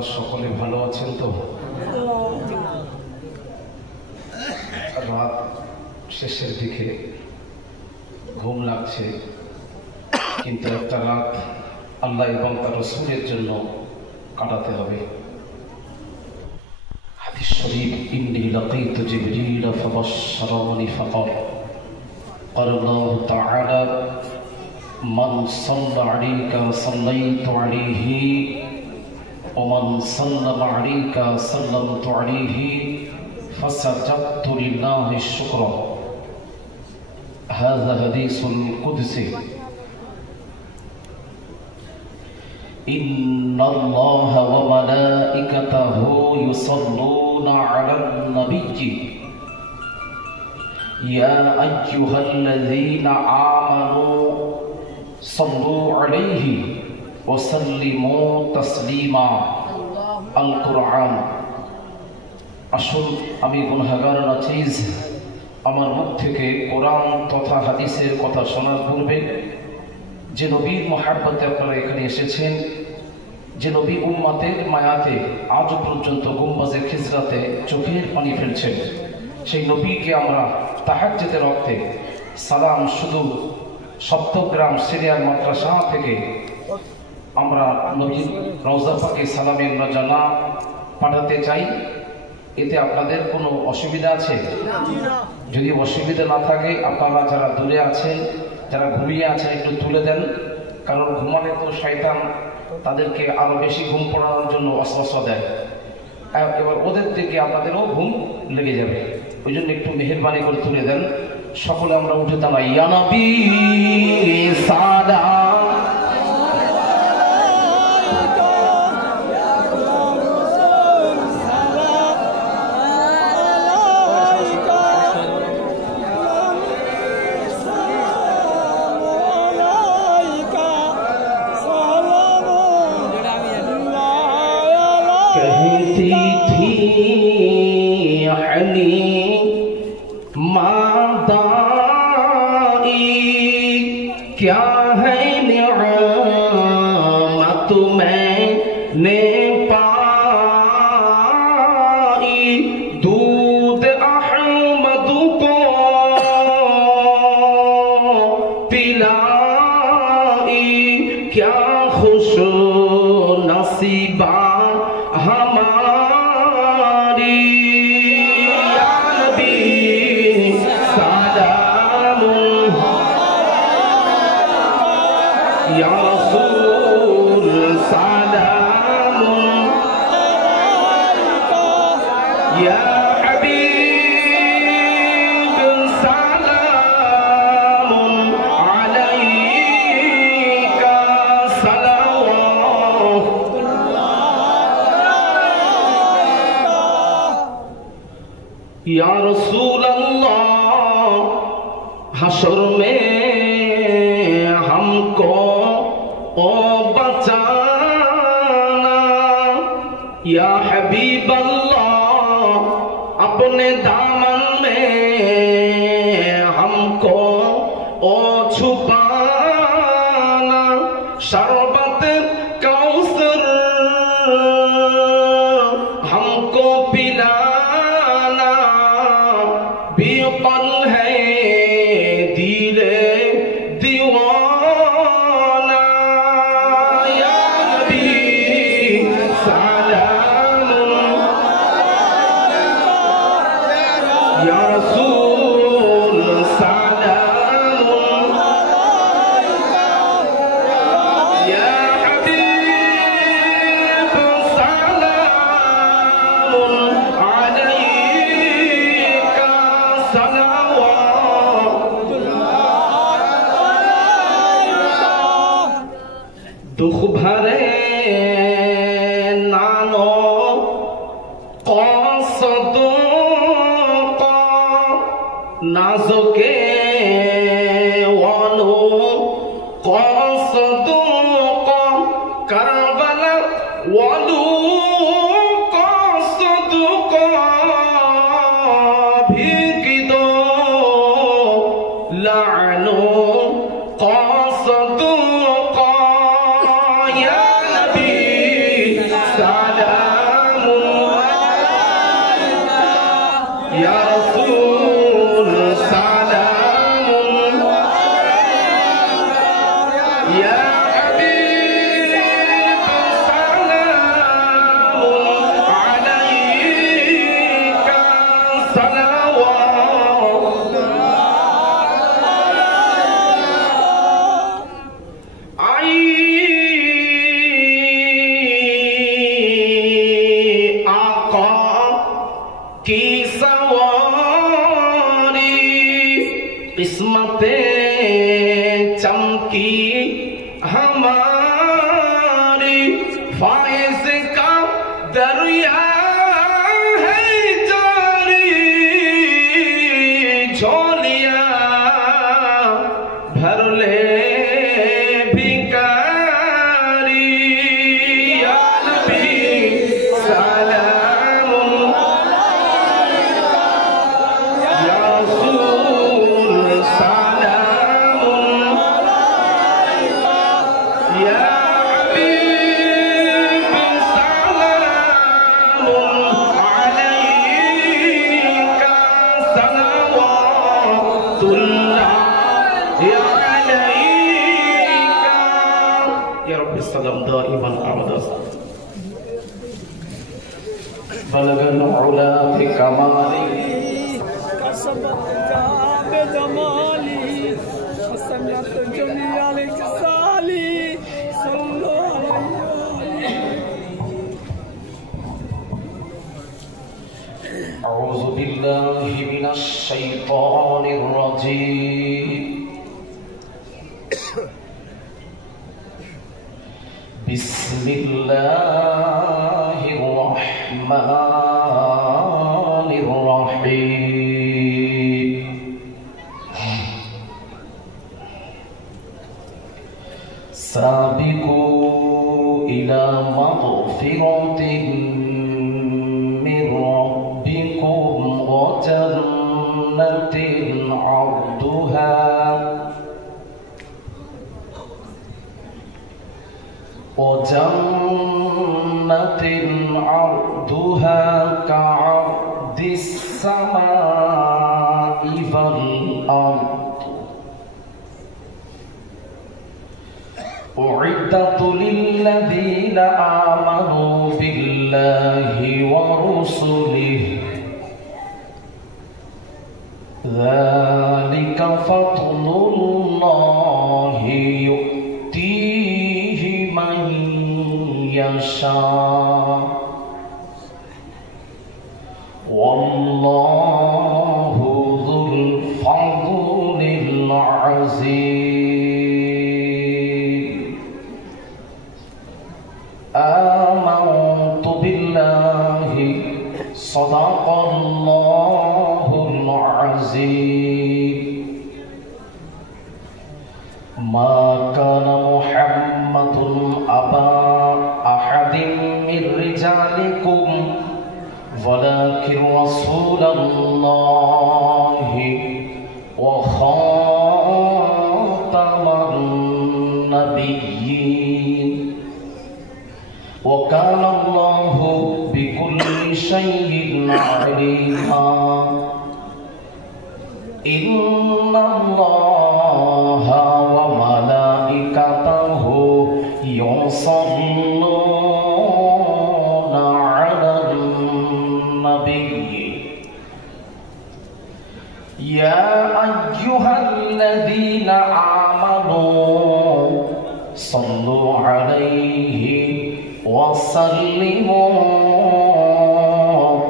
আপনারা সকলে ভালো আছেন তো? রাত শেষের দিকে ঘুম লাগছে, কিন্তু একটা রাত আল্লাহ এবং তার রাসূলের জন্য কাটাতে হবে। হাদিস শরীফ, ইন্নী লাকাইতু জিবরিল ফাবাশশারানি ফাকাল ক্বালা আল্লাহু তাআলা মান সাল্লা আলাইকা সাল্লাইতু আলাইহি ওয়া মান সাল্লামা আলাইকা সাল্লামতু আলাইহি ফাসাজাদতু লিল্লাহি শুকরা। হাযা হাদিসুল কুদসি। ইন্নাল্লাহা ওয়া মালাইকাতাহু ইউসাল্লুনা আলান নাবিয়্যি ইয়া আইয়ুহাল্লাযীনা আমানু সাল্লু আলাইহি ওয়া সাল্লিমু তাসলিমা। আল কুরআন। আসুন, আমি গুনাহগার নাচিজ, আমার মুখ থেকে কোরআন তথা হাদিসের কথা শোনার পূর্বে যে নবীর মহাব্বতে আপনারা এখানে এসেছেন, যে নবী উম্মতের মায়াতে আজ পর্যন্ত গুম্বাজে খিজরাতে চোখের পানি ফেলছেন, সেই নবীকে আমরা তাহাজ্জুদের রক্তে সালাম শুধু সপ্তগ্রাম সিরিয়ার মাদ্রাসা থেকে আমরা নবীর রওজা পাকে সালামের নজানা পাঠাতে চাই। এতে আপনাদের কোনো অসুবিধা আছে? যদি অসুবিধা না থাকে, আপনারা যারা দূরে আছেন, যারা ঘুমিয়ে আছেন, একটু তুলে দেন, কারণ ঘুমালে তো শয়তান তাদেরকে আরো বেশি ঘুম পড়ানোর জন্য ওয়াসওয়াসা দেয়। এবার ওদের থেকে আপনাদেরও ঘুম লেগে যাবে, ওই জন্য একটু মেহেরবানি করে তুলে দেন। সকলে আমরা উঠে দাঁড়াই। ইয়া নবী সালাম। कहती थी अली मादाई क्या है निअमत मैंने पाई, दूध अहमद को पिलाई, क्या खुश नसीबा हमारी। या नबी सलाम, या रसूल सलाम, या हबीब सलाम अलैका सलावत। या रसूल अल्लाह, हशर में हमको ओ बचाना। या हबीब अल्लाह, अपने दामन में हमको ओ छुपाना। शरबत कौसर हमको पिला, बेकल है दिले दीवाना। या नबी सलाम, या रसूल सलाम, या हबीब सलाम अलैका सलावत। दुख भरे नानो क़सदों का, नाज़ुके वालों क़सदों का, करबला वालों क़सदों का भीग दो लानों क़सदों का। या नबी सलाम। ইয়া রাসূল সালামুন ইয়া হাবিব সালামুন আলাইকা की सवारी किस्मते चमकी हमारी फाइज का दरिया है जारी झोलिया भर ले भिखारी या नबी सलाम السلام دائما أبدا بلغ العلا بكماله كسبت الجاه بجماله وسمعت جميع الاتصالي صلوا عليه. أعوذ بالله من الشيطان الرجيم بسم الله الرحمن الرحيم سابقوا إلى مغفرة من ربكم وجنة عرضها عرضها كعرض السماء والأرض أعدت للذين آمنوا بالله ورسله ذلك فضل الله يؤتيه من يشاء والله ذو الفضل العظيم آمنت بالله صدق الله العظيم ما كان محمد أبا أحد من رجالكم ولكن رسول الله وخاتم النبيين وكان الله بكل شيء عليما إن الله وملائكته يصلون على النبي يا أيها الذين آمنوا صلوا عليه وسلموا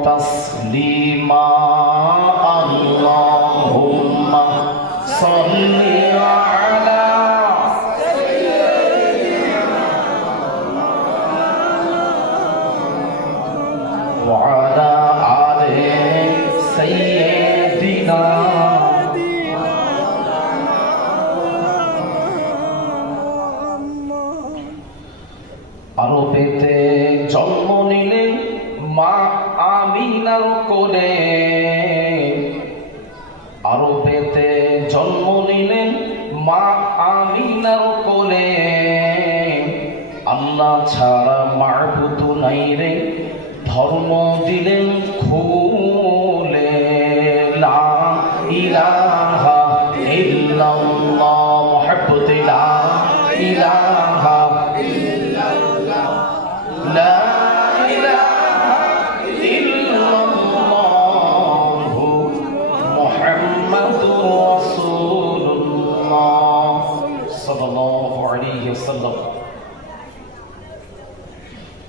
تسليما اللهم صل على وعلى آل سيدنا আরবেতে জন্ম নিলেন মা আমিনার কোলে আরবেতে জন্ম নিলেন মা আমিনার কোলে আল্লাহ ছাড়া মাবুদ নাই রে ধর্ম দিলেন খুলে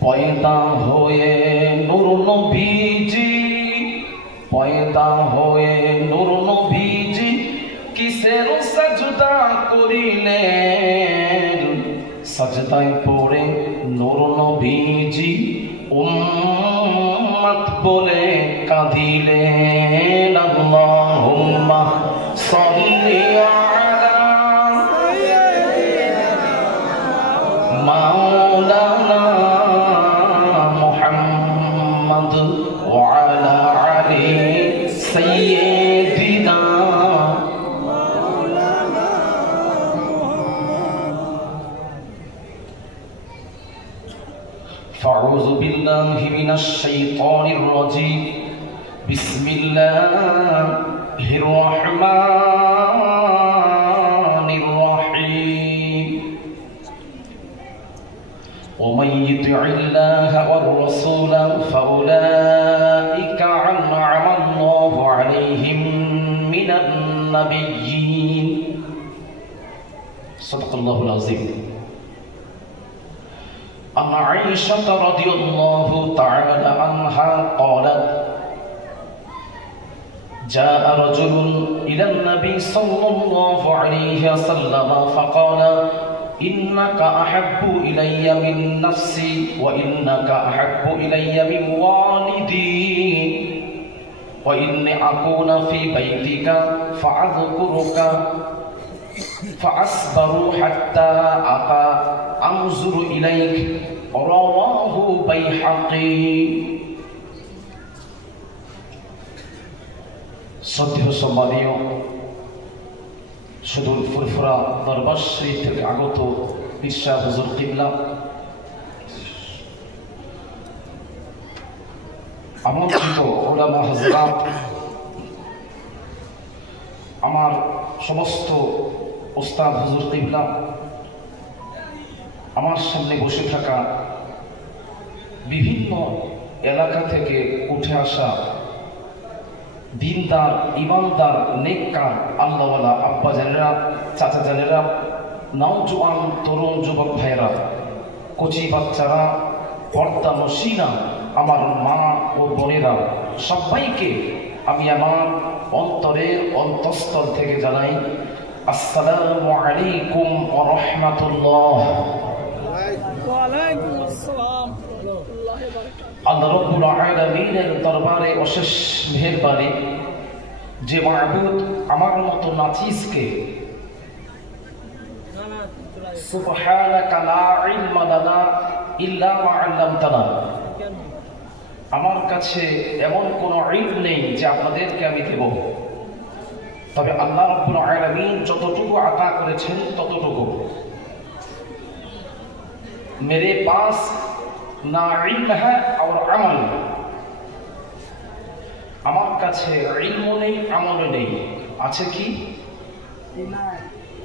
পয়দা হয়ে নূর নবীজি, পয়দা হয়ে নূর নবীজি কিসের সাজদা করিলেন, সাজদায় পড়ে নূর নবীজি উম্মত বলে কাঁদিলেন। আল্লাহুম্মা সাল্লি আলা মাওলানা মুহাম্মদ ওয়া আলা আলি সাইয়্যিদিনা। فأعوذ بالله من الشيطان الرجيم. بسم الله الرحمن الرحيم. ومن يطع الله والرسول فأولئك أنعم الله عليهم من النبيين. صدق الله العظيم. عن عائشة رضي الله تعالى عنها قالت: جاء رجل إلى النبي صلى الله عليه وسلم فقال: إنك أحب إلي من نفسي وإنك أحب إلي من والدي وإني أكون في بيتك فأذكرك فأصبر حتى أتى أنظر إليك. رواه بيهقي. শ্রদ্ধেয় সম্মানীয় সুদূর ফুরফুরা দরবার শরীফ থেকে আগত পীর সাহেব হুজুর কিবলা, আমন্ত্রিত উলামা হযরত, আমার সমস্ত ওস্তাদ হুজুর কিবলা, আমার সামনে বসে থাকা বিভিন্ন এলাকা থেকে উঠে আসা দিনদার, ইমানদার, নেককার, আল্লাহওয়ালা আব্বা জানেরা, চাচা জানেরা, নওজোয়ান তরুণ যুবক ভাইয়েরা, কচি বাচ্চারা, পর্দা নশিনা, আমার মা ও বোনেরা, সবাইকে আমি আমার অন্তরের অন্তঃস্থল থেকে জানাই আসসালামু আলাইকুম ওয়া রাহমাতুল্লাহ। ওয়া আলাইকুম আসসালাম। আল্লাহ রাব্বুল আলামিনের দরবারে অশেষ মেহেরবানি, যে মাবুদ আমার মতো নাচিসকে সুবহানাকা লা ইলমা লানা ইল্লা মা আল্লামতানা, আমার কাছে এমন কোনো ইলম নেই যে আপনাদেরকে আমি দেব, তবে আল্লাহ রাব্বুল আলামিন যতটুকু আতা করেছেন ততটুকু। मेरे पास ना इल्म है और अमल, আমার কাছে ইলম নেই, আমল নেই, আছে কি?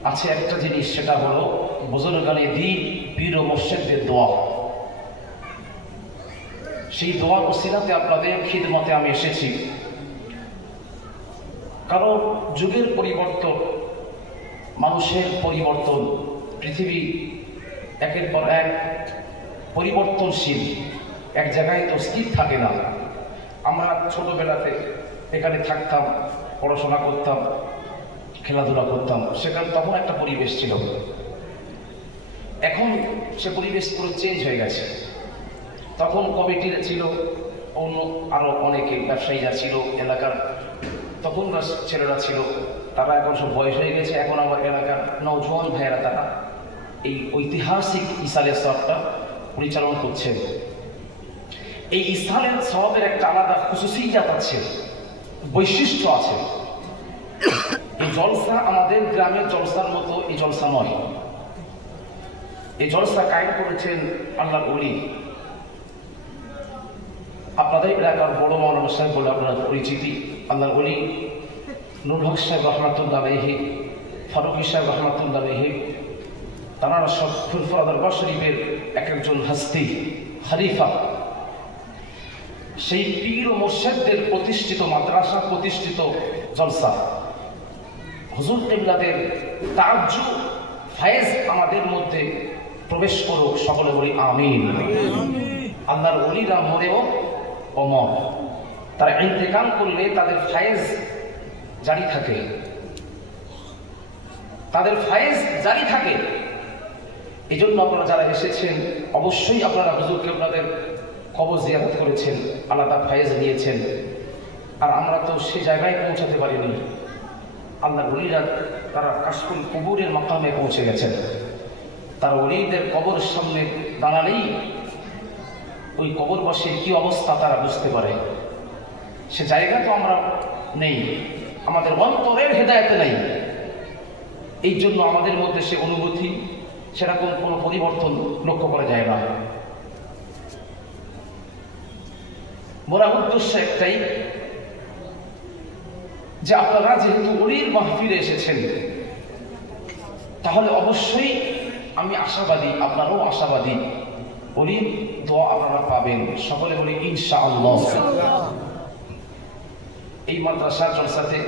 আছে একটা জিনিস, সেটা হলো বুজুর্গানে দ্বীন, পীর ও মুর্শিদদের দোয়া। সেই দোয়ার ওসিলাতে আপনাদের খিদমতে আমি এসেছি। কারণ যুগের পরিবর্তন, মানুষের পরিবর্তন, পৃথিবী একের পর এক পরিবর্তনশীল, এক জায়গায় তো স্থির থাকে না। আমরা ছোটবেলাতে এখানে থাকতাম, পড়াশোনা করতাম, খেলাধুলা করতাম, সেখানে তখন একটা পরিবেশ ছিল। এখন সে পরিবেশ পুরো চেঞ্জ হয়ে গেছে। তখন কমিটিরা ছিল, অন্য আরও অনেকে ব্যবসায়ীরা ছিল এলাকার, তখনকার ছেলেরা ছিল, তারা এখন সব বয়স হয়ে গেছে। এখন আমার এলাকার নওজোয়ান ভাইয়েরা তারা এই ঐতিহাসিক ইসালের সওয়াবটা পরিচালনা করছে। এই ইসালের সওয়াবের একটা আলাদা খুসুসিয়াত আছে, বৈশিষ্ট্য আছে। এই জলসা আমাদের গ্রামের জলসার মতো এই জলসা নয়। এই জলসা কায়েম করেছেন আল্লাহর ওলি, আপনাদের এলাকার বড় মাওলানা সাহেব বলে আপনারা পরিচিতি, আল্লাহর ওলি নুরুল হক সাহেব রহমাতুল্লাহ আলাইহি, ফারুকী সাহেব রহমাতুল্লাহ আলাইহি, তারা সব ফুরফুরা দরবার শরীফের এক একজন হস্তি, খলিফা। সেই পীর ও মুর্শিদদের প্রতিষ্ঠিত মাদ্রাসা, প্রতিষ্ঠিত জলসা, হুজুর কিবলাদের তাজ্জুদ ফায়েজ আমাদের মধ্যে প্রবেশ করুক, সকলে বলি আমিন। আল্লাহর ওলিরা মরেও অমর, তারা ইন্তেকাল করলে তাদের ফায়েজ জারি থাকে, তাদের ফায়েজ জারি থাকে। এই জন্য আপনারা যারা এসেছেন অবশ্যই আপনারা হুজুরকে আপনাদের কবর জিয়ারত করেছেন, আলাদা ফায়েজ নিয়েছেন। আর আমরা তো সে জায়গায় পৌঁছাতে পারিনি। আল্লাহর ওলিরা তারা কাশফুল কুবুরের মাকামে পৌঁছে গেছেন। তারা ওলিদের কবরের সামনে দাঁড়ালেই ওই কবরবাসীর কি অবস্থা তারা বুঝতে পারে। সে জায়গা তো আমরা নেই, আমাদের অন্তরের হেদায়েতে নেই। এই জন্য আমাদের মধ্যে সে অনুভূতি সেরকম কোনো পরিবর্তন লক্ষ্য করা যায় না। বড় উদ্দেশ্য একটাই যে আপনারা যেহেতু ওলির মাহফিলে এসেছেন, তাহলে অবশ্যই আমি আশাবাদী, আপনারাও আশাবাদী, ওলির দোয়া আপনারা পাবেন। সকলে বলি ইনশাআল্লাহ। এই মাদ্রাসার জলসাতে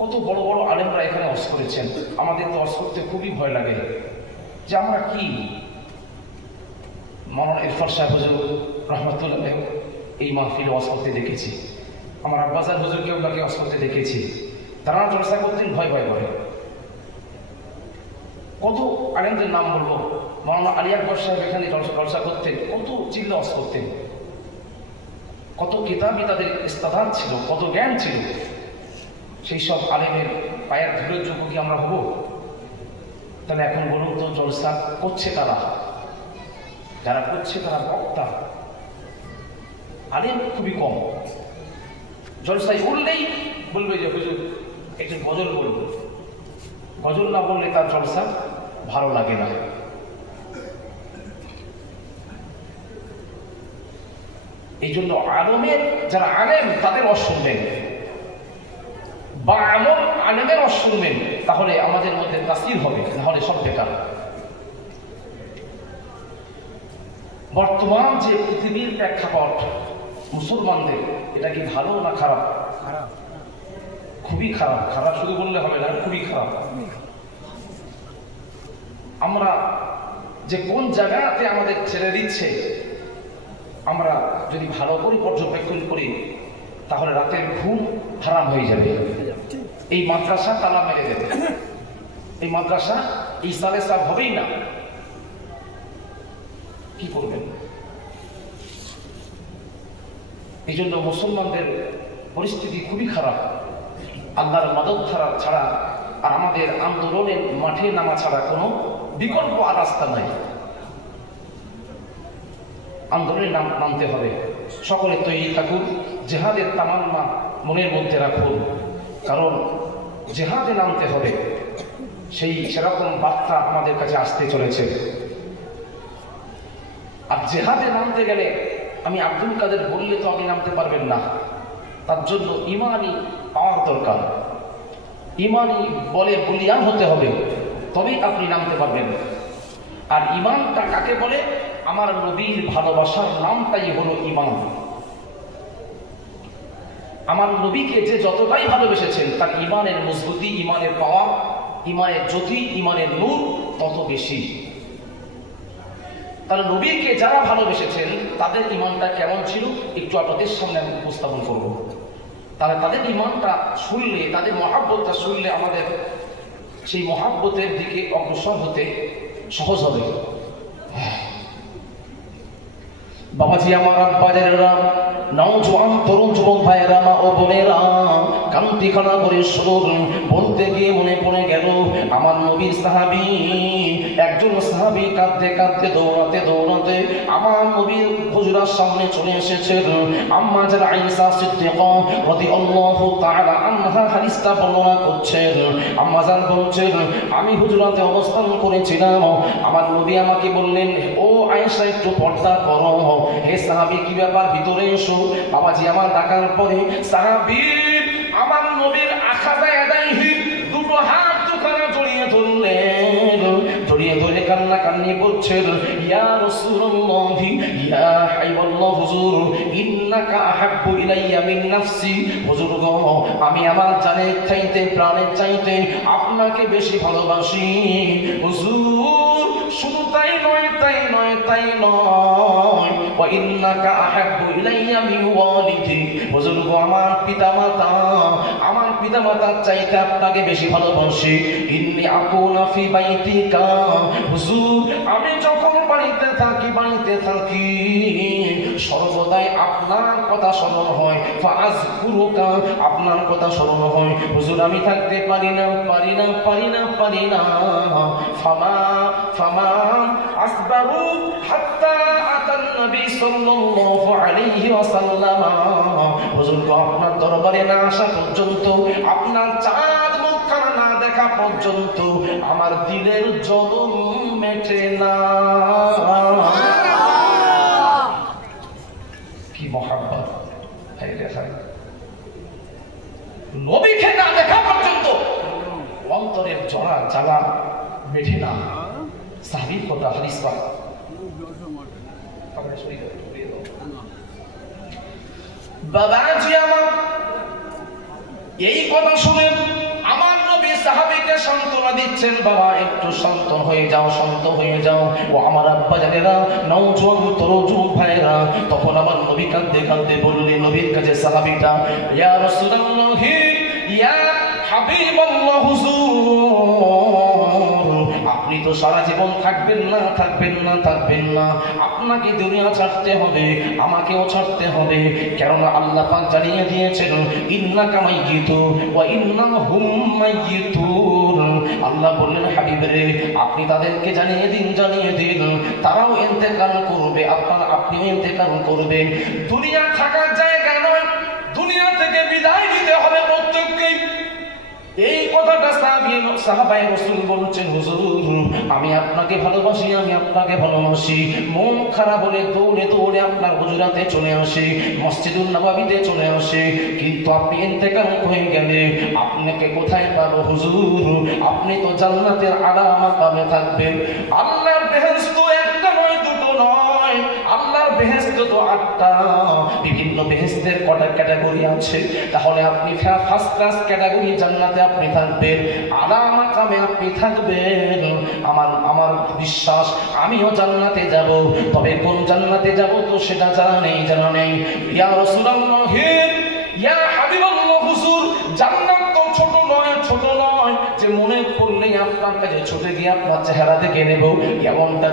কত বড় বড় আলেমরা এখানে ওয়াজ করেছেন। আমাদের তো ওয়াজ করতে খুবই ভয় লাগে যে আমরা কি, মাওলানা ইরফান সাহেব হুজুর রহমাতুল্লাহ এই মাহফিলে ওয়াজ করতে দেখেছি, আমার আব্বাজান হুজুরকেও তাকে ওয়াজ করতে দেখেছি। তারা জলসা করতেন ভয় ভয় করে। কত আলেমদের নাম বলবো, মাওলানা আলী আকবর সাহেব এখানে জলসা করতেন, কত চিল্লা ওয়াজ করতেন, কত কিতাবই তাদের ইস্তেদাদ ছিল, কত জ্ঞান ছিল। সেই সব আলেমের পায়ের ধুলোর যোগ্য কি আমরা হব? তাহলে এখন বলুন তো, জলসা করছে তারা, যারা করছে তারা বক্তা, আলেম খুবই কম। জলসায় উঠলেই বলবে যে হুজুর একটু গজল বলবো, গজল না বললে তার জলসা ভালো লাগে না। এই জন্য আলেমের যারা আলেম তাদের ওয়াজ শুনবেন, বা এমন আলেমের ওয়াজ শুনবেন, তাহলে আমাদের মধ্যে তাসির হবে, নাহলে সব বেকার। বর্তমান যে পৃথিবীর প্রেক্ষাপট মুসলমানদের, এটা কি ভালো না খারাপ? খুবই খারাপ। খারাপ শুধু বললে হবে না, খুবই খারাপ। আমরা যে কোন জায়গাতে আমাদের ছেড়ে দিচ্ছে, আমরা যদি ভালো করে পর্যবেক্ষণ করি তাহলে রাতের ঘুম হারাম হয়ে যাবে। এই মাদ্রাসা তালা মেরে দেবে, এই মাদ্রাসা এই সালে সাব হবেই না। কি করবেন? এই জন্য মুসলমানদের পরিস্থিতি খুবই খারাপ। আল্লাহর মাদদ ছাড়া আর আমাদের আন্দোলনের মাঠে নামা ছাড়া কোনো বিকল্প আর রাস্তা নাই। আন্দোলনে নামতে হবে। সকলে তৈরি থাকুন, জেহাদের তামান্না মনের মধ্যে রাখুন, কারণ জেহাদে নামতে হবে, সেরকম বার্তা আমাদের কাছে আসতে চলেছে। আর জেহাদে নামতে গেলে আমি আব্দুল কাদের বললে তো আপনি নামতে পারবেন না, তার জন্য ইমানি পাওয়ার দরকার। ইমানি বলে বলিয়ান হতে হবে, তবেই আপনি নামতে পারবেন। আর ইমানটা কাকে বলে? আমার নবীর ভালোবাসার নামটাই হলো ইমান। আমার নবীকে যে যতটাই ভালোবেসেছেন, তার ইমানের মজবুতি, ইমানের পাওয়া, ইমানের জ্যোতি, ইমানের নূর তত বেশি। তাহলে নবীকে যারা ভালোবেসেছেন তাদের ইমানটা কেমন ছিল একটু আপনাদের সামনে আমি উপস্থাপন করব। তাহলে তাদের ইমানটা শুনলে, তাদের মহাব্বতটা শুনলে আমাদের সেই মহাব্বতের দিকে অগ্রসর হতে সহজ হবে। বাবাজি আমার, আব্বাজারেরা, নওজোয়ান তরুণ যুবক ভাইয়েরা, মা ও বোনেরা, কান্তি খানা করে সুর বলতে গিয়ে মনে পড়ে গেল আমার নবীর সাহাবী, একজন সাহাবী কাঁদতে কাঁদতে দৌড়াতে দৌড়াতে আমার নবীর হুজরার সামনে চলে এসেছেন। আম্মা যারা আয়েশা সিদ্দিকা রাদিয়াল্লাহু তাআলা আনহা হাদিসটা বর্ণনা করছেন। আম্মা জান বলছেন, আমি হুজরাতে অবস্থান করেছিলাম, আমার নবী আমাকে বললেন, ও আয়েশা একটু পর্দা করো। হে সাহাবী, কি ব্যাপার, ভিতরে এসো। বাবাজি আমার ডাকার পরে সাহাবী আমার নবীর আখাযায়ে আদাইহি দুটো হাত দুখানা জড়িয়ে ধরলেন, জড়িয়ে ধরে কান্না কান্নি করছেন, ইয়া রাসূলুল্লাহ, ইয়া হাবিবাল্লাহ, হুজুর, ইন্নাকা আহাব্বু ইলাইয়া মিন নাফসি। হুজুর গো, আমি আমার জানের চাইতে, প্রাণের চাইতে আপনাকে বেশি ভালোবাসি। হুজুর শুধু তাই নয়, তাই নয়, তাই নয়, ওয়া ইন্নাকা আহাব্বু ইলাইয়া মিন ওয়ালিদি। হুজুর গো, আমার পিতামাতার চাইতে আপনাকে বেশি ভালোবাসি। ইন্নী আকুনা ফি বাইতিকা। হুজুর, আমি যখন বাড়িতে থাকি সর্বদাই আপনার কথা স্মরণ হয়। ফাআযকুরুকা, আপনার কথা স্মরণ হয়। হুজুর, আমি থাকতে পারি না। ফামা আসবারু হাত্তা আতান নবী সাল্লাল্লাহু আলাইহি ওয়াসাল্লাম। হুজুর গো, আপনার দরবারে না আসা পর্যন্ত, আপনার চাঁদ মুখখানা না দেখা পর্যন্ত আমার দিলের জ্বলন মেটে না। কি মহাব্বত! নবীকে না দেখা পর্যন্ত অন্তরের জ্বালা মেটে না। সাহাবীর কথা হাদিস পাক। বাবাজি আমার, এই কথা শুনে আমার নবী সাহাবীকে সান্ত্বনা দিচ্ছেন, বাবা একটু শান্ত হয়ে যাও। ও আমার আব্বা জানেরা, নওজোয়ান তরুণ ভাইরা, তখন আমার নবী কাঁদতে বললেন নবীর কাছে সাহাবীটা, ইয়া রাসূলুল্লাহ, ইয়া হাবিবাল্লাহ, হুজুর, আপনি তো সারা জীবন থাকবেন না। আপনাকে দুনিয়া ছাড়তে হবে, আমাকেও ছাড়তে হবে। কেননা আল্লাহ পাক জানিয়ে দিয়েছেন, ইন্নাকা মাইয়িতু ওয়া ইন্নাহুম মাইয়িতুন। আল্লাহ বললেন, হাবিবরে, আপনি তাদেরকে জানিয়ে দিন, তারাও ইন্তেকাল করবে, আপনিও ইন্তেকাল করবেন। দুনিয়া থাকার জায়গা নয়, দুনিয়া থেকে বিদায় নিতে হবে প্রত্যেককেই। এই কথাটা সাহাবায়ে রাসূল বলছেন, হুজুর, আমি আপনাকে ভালোবাসি। মন খারাপ হলে দৌড়ে আপনার হুজুরাতে চলে আসে, মসজিদুল নববীতে চলে আসে। কিন্তু আপনি ইন্তেকাল হয়ে গেলে আপনাকে কোথায় পাবো হুজুর? আপনি তো জান্নাতের আলা মাকামে থাকবেন। আল্লাহর বেহেশত একটা নয়, দুটো নয়, আল্লাহর বেহেশত তো 8টা। বিভিন্ন বেহেশতের কটা ক্যাটাগরি আছে। তাহলে আপনি ফার্স্ট ক্লাস ক্যাটাগরি জান্নাতে আপনি থাকবেন, আলা মাকামে আপনি থাকবেন। আমার বিশ্বাস আমিও জান্নাতে যাব। তবে কোন জান্নাতে যাব তো সেটা জানা নেই। ইয়া রাসূলুল্লাহ, ইয়া হাবিবাল্লাহ, হুজুর, জান্নাত তো ছোট নয় যে মনে পড়লেই আপনার কাছে ছুটে গিয়ে আপনার চেহারা দেখে নেব, এমনটা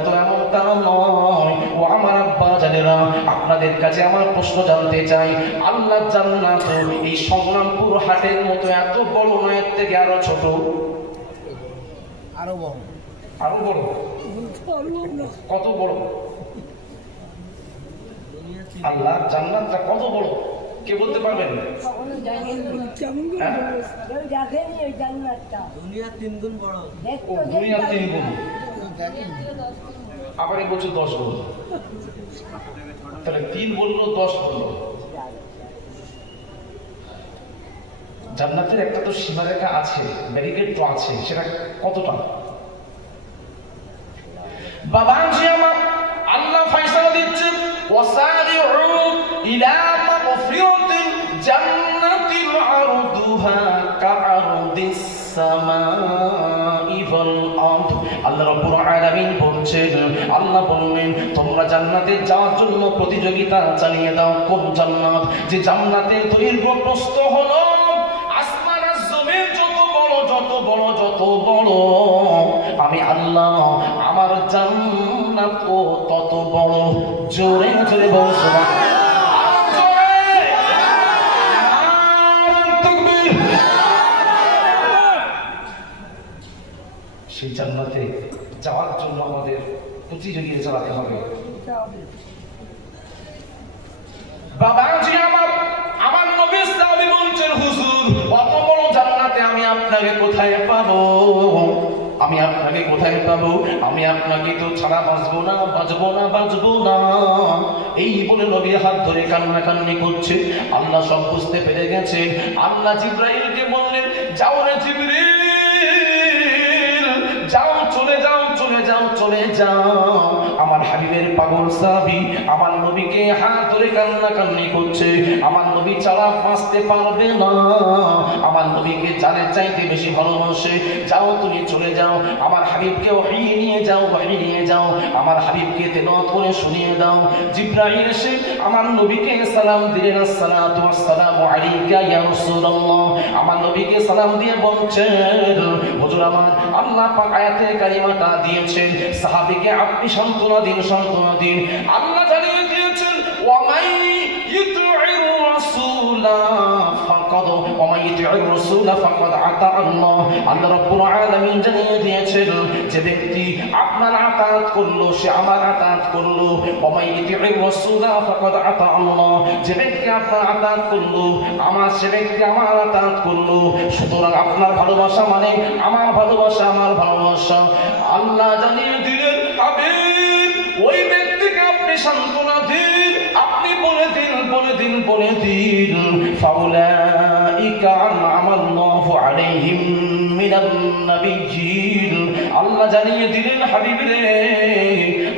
নয়। ও আমার আব্বা জানেরা, আপনাদের কাছে আমার প্রশ্ন জানতে চাই, আল্লাহ জান্নাত এই সংগ্রামপুর হাটের মতো এত বড় নয়, এর থেকে আরো ছোট, আরো বড়? কত বড়? আল্লাহ জান্নাতটা কত বড় কে বলতে পারবেন? দুনিয়া 3 গুণ বড়। দুনিয়া 3 গুণ। আবার এই বলছে 10 গুণ। তাহলে 3 বললো 10 বললো। জান্নাতের একটা তো সীমারেখা আছে, ব্যারিকেড তো আছে, সেটা কতটা? বাবাজি আমার, আল্লাহ ফয়সালা দিচ্ছেন, ওয়াসারিউ ইলা মাগফিরাতিল জান্নাতিল আরদুহা কাআরদিস সামাই ওয়াল আরদ। আল্লাহ রাব্বুল আলামিন বলছেন, আল্লাহ বললেন, তোমরা জান্নাতে যাওয়ার জন্য প্রতিযোগিতা চালিয়ে দাও। কোন জান্নাত? যে জান্নাতের দৈর্ঘ্য প্রস্থ হলো আসমান আর জমিন যত বড়, আমি আল্লাহ আমার জান্নাত ও তত বড়। জোরে বল সেই জান্নাতে যাওয়ার জন্য আমাদের প্রতিযোগিতা চালাতে হবে। বাবাজি আমার নবী সাহাবী বলছেন, হুজুর, অত বড় জান্নাতে আমি আপনাকে কোথায় পাবো? আমি আপনাকে তো ছাড়া বাঁচবো না। এই বলে নবী হাত ধরে কান্নাকান্নি করছে। আল্লাহ সব বুঝতে পেরে গেছেন। আল্লাহ জিবরাইলকে বললেন, যাও রে জিবরিল, যাও, চলে যাও। আমার হাবিবের পাগল সাহাবী আমার নবীকে হাত ধরে কান্নাকান্নি করছে। আমার নবী ছাড়া বাঁচতে পারবে না। আমার নবীকে জানের চাইতে বেশি ভালোবাসে। যাও তুমি চলে যাও, আমার হাবিবকে ওহী নিয়ে যাও, ওহী নিয়ে যাও, আমার হাবিবকে তেলাওয়াত করে শুনিয়ে দাও। জিবরাইল এসে আমার নবীকে সালাম দিলেন, আসসালাতু ওয়াসসালামু আলাইকা ইয়া রাসূলুল্লাহ। আমার নবীকে সালাম দিয়ে বলছেন, হুজুর আমার আল্লাহ পাক আয়াতে কারিমাটা দিয়েছেন, সাহাবীকে আপনি সান্ত্বনা দিন, সান্ত্বনা দিন। আল্লাহ জানিয়ে দিয়েছেন, ওয়া মান ইউতি'ir রাসূলা ফাকাদ ওয়া মান ইউতি'ir রাসূলা ফাকাদ আতা আল্লাহ। আল্লাহ রাব্বুল আলামিন জানিয়ে দিয়েছেন, যে ব্যক্তি আপনার আতাত করলো সে আমার আতাত করলো। ওয়া মান ইউতি'ir রাসূলা ফাকাদ আতা আল্লাহ। যে ব্যক্তি আপনার আতাত করলো আমার, সে ব্যক্তি আমার আতাত করলো। সুতরাং আপনার ভালোবাসা মানে আমার ভালোবাসা, আমার ভালোবাসা। আল্লাহ জানিয়ে দিলেন, হাবিব ওই ব্যক্তিকে আপনি সান্ত্বনা দিন, আপনি বলে দিন, বলে দিন, বলে দিন, ফাউলাইকা আনআমাল্লাহু আলাইহিম মিনান নাবিয়্যিন। আল্লাহ জানিয়ে দিলেন, হাবিব রে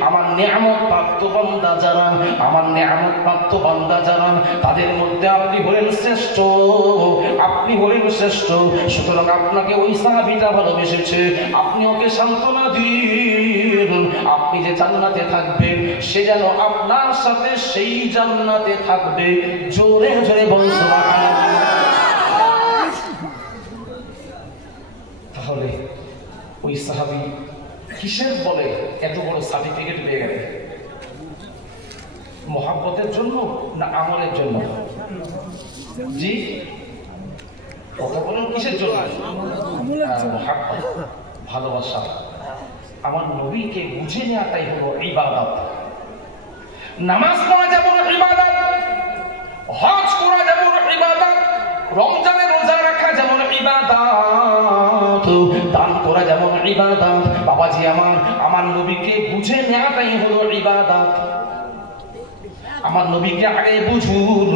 আমার নিয়ামত প্রাপ্ত বান্দা যারা, আমার নিয়ামত প্রাপ্ত বান্দা যারা, তাদের মধ্যে আপনি হলেন শ্রেষ্ঠ, আপনি হলেন শ্রেষ্ঠ। সুতরাং আপনাকে ওই সাহাবীটা ভালোবেসেছে, আপনি ওকে সান্ত্বনা দিন। আপনি যে জান্নাতে থাকবেন সে যেন আপনার সাথে সেই জান্নাতে থাকবে। জোরে জোরে বল সুবহানাল্লাহ। তাহলে ওই সাহাবী কিসের বলে এত বড় সার্টিফিকেট পেয়ে গেলেন? মহাব্বতের জন্য না আমলের জন্য? জি কথা বলেন, কিসের জন্য? মহাব্বত, ভালোবাসা। আমার নবীকে বুঝে নেওয়াটাই হলো ইবাদত। নামাজ পড়া যেমন ইবাদত, হজ করা যেমন ইবাদত, রমজানে রোজা রাখা যেমন ইবাদত, দান করা যেমন ইবাদত। বাবাজি আমার নবীকে বুঝে নেওয়াটাই হলো ইবাদত। আমার নবীকে আগে বুঝুন,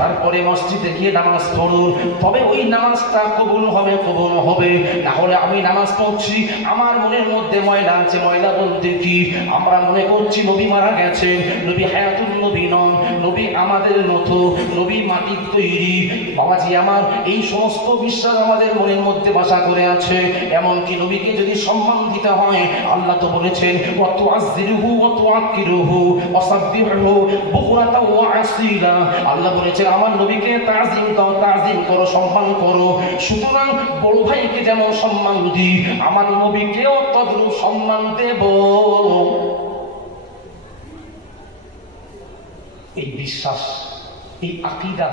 তারপরে মসজিদে গিয়ে নামাজ পড়ুন, তবে ওই নামাজটা কবুল হবে, কবুল হবে। না হলে আমি নামাজ পড়ছি, আমার মনের মধ্যে ময়লা আছে। ময়লা বলতে কি? আমরা মনে করছি নবী মারা গেছেন, নবী হায়াতুন নবী নন, নবী আমাদের মতো, নবী মাটির তৈরি। বাবাজি আমার এই সমস্ত বিশ্বাস আমাদের মনের মধ্যে বাসা করে আছে। এমনকি নবীকে যদি সম্মান দিতে হয়, আল্লাহ তো বলেছেন, ওয়া তুআজ্জিরুহু ওয়া তুআক্কিরুহু ওয়া সাব্বিহু বুকরাতাও ওয়া আসীলা। আল্লাহ বলেছেন আমার নবীকে তাজিম দাও, তাজিম করো, সম্মান করো। সুতরাং বড় ভাইকে যেমন সম্মান দিই, আমার নবীকেও তদ্রূপ সম্মান দেব। এই বিশ্বাস, এই আকীদা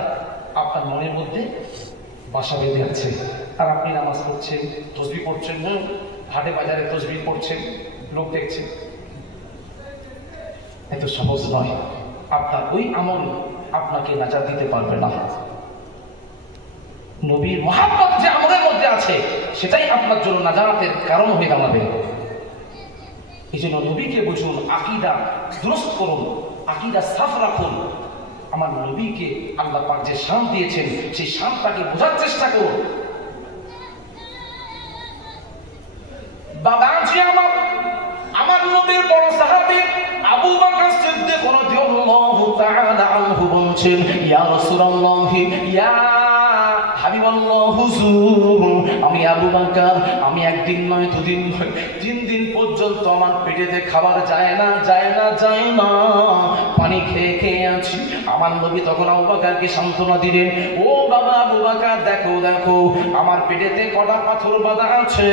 আপনার মনের মধ্যে বাসা বেঁধে আছে। আর আপনি নামাজ পড়ছেন, তাসবিহ পড়ছেন, হাটে বাজারে তাসবিহ পড়ছেন, লোক দেখছেন। এত সহজ নয়। আপনার ওই আমল আপনাকে নাজাত দিতে পারবে না। নবীর মহাব্বত যে আমলের মধ্যে আছে সেটাই আপনার জন্য নাজাতের কারণ হয়ে দাঁড়াবে। এই জন্য নবীকে বুঝুন, আকীদা দুরস্ত করুন, আকীদা সাফ রাখুন। আমার নবীকে আল্লাহ পাক যে শান দিয়েছেন সেই শানটাকে বোঝার চেষ্টা করুন। বাবাজি আমার নবীর বড় সাহাবী আবু বকর সিদ্দিক রাদিয়াল্লাহু তাআলা আনহু বলেন, ইয়া রাসূলুল্লাহ, ইয়া হাবিবাল্লাহ হুজুর, আমি আবু বকর, আমি একদিন নয়, দুদিন নয়, 3 দিন পর্যন্ত আমার পেটেতে খাবার যায় না, যায় না, যায় না, পানি খেয়ে খেয়ে আছি। আমার নবী তখন আবু বকরকে সান্ত্বনা দিলেন, ও বাবা আবু বকর, দেখো দেখো আমার পেটেতে কটা পাথর বাঁধা আছে।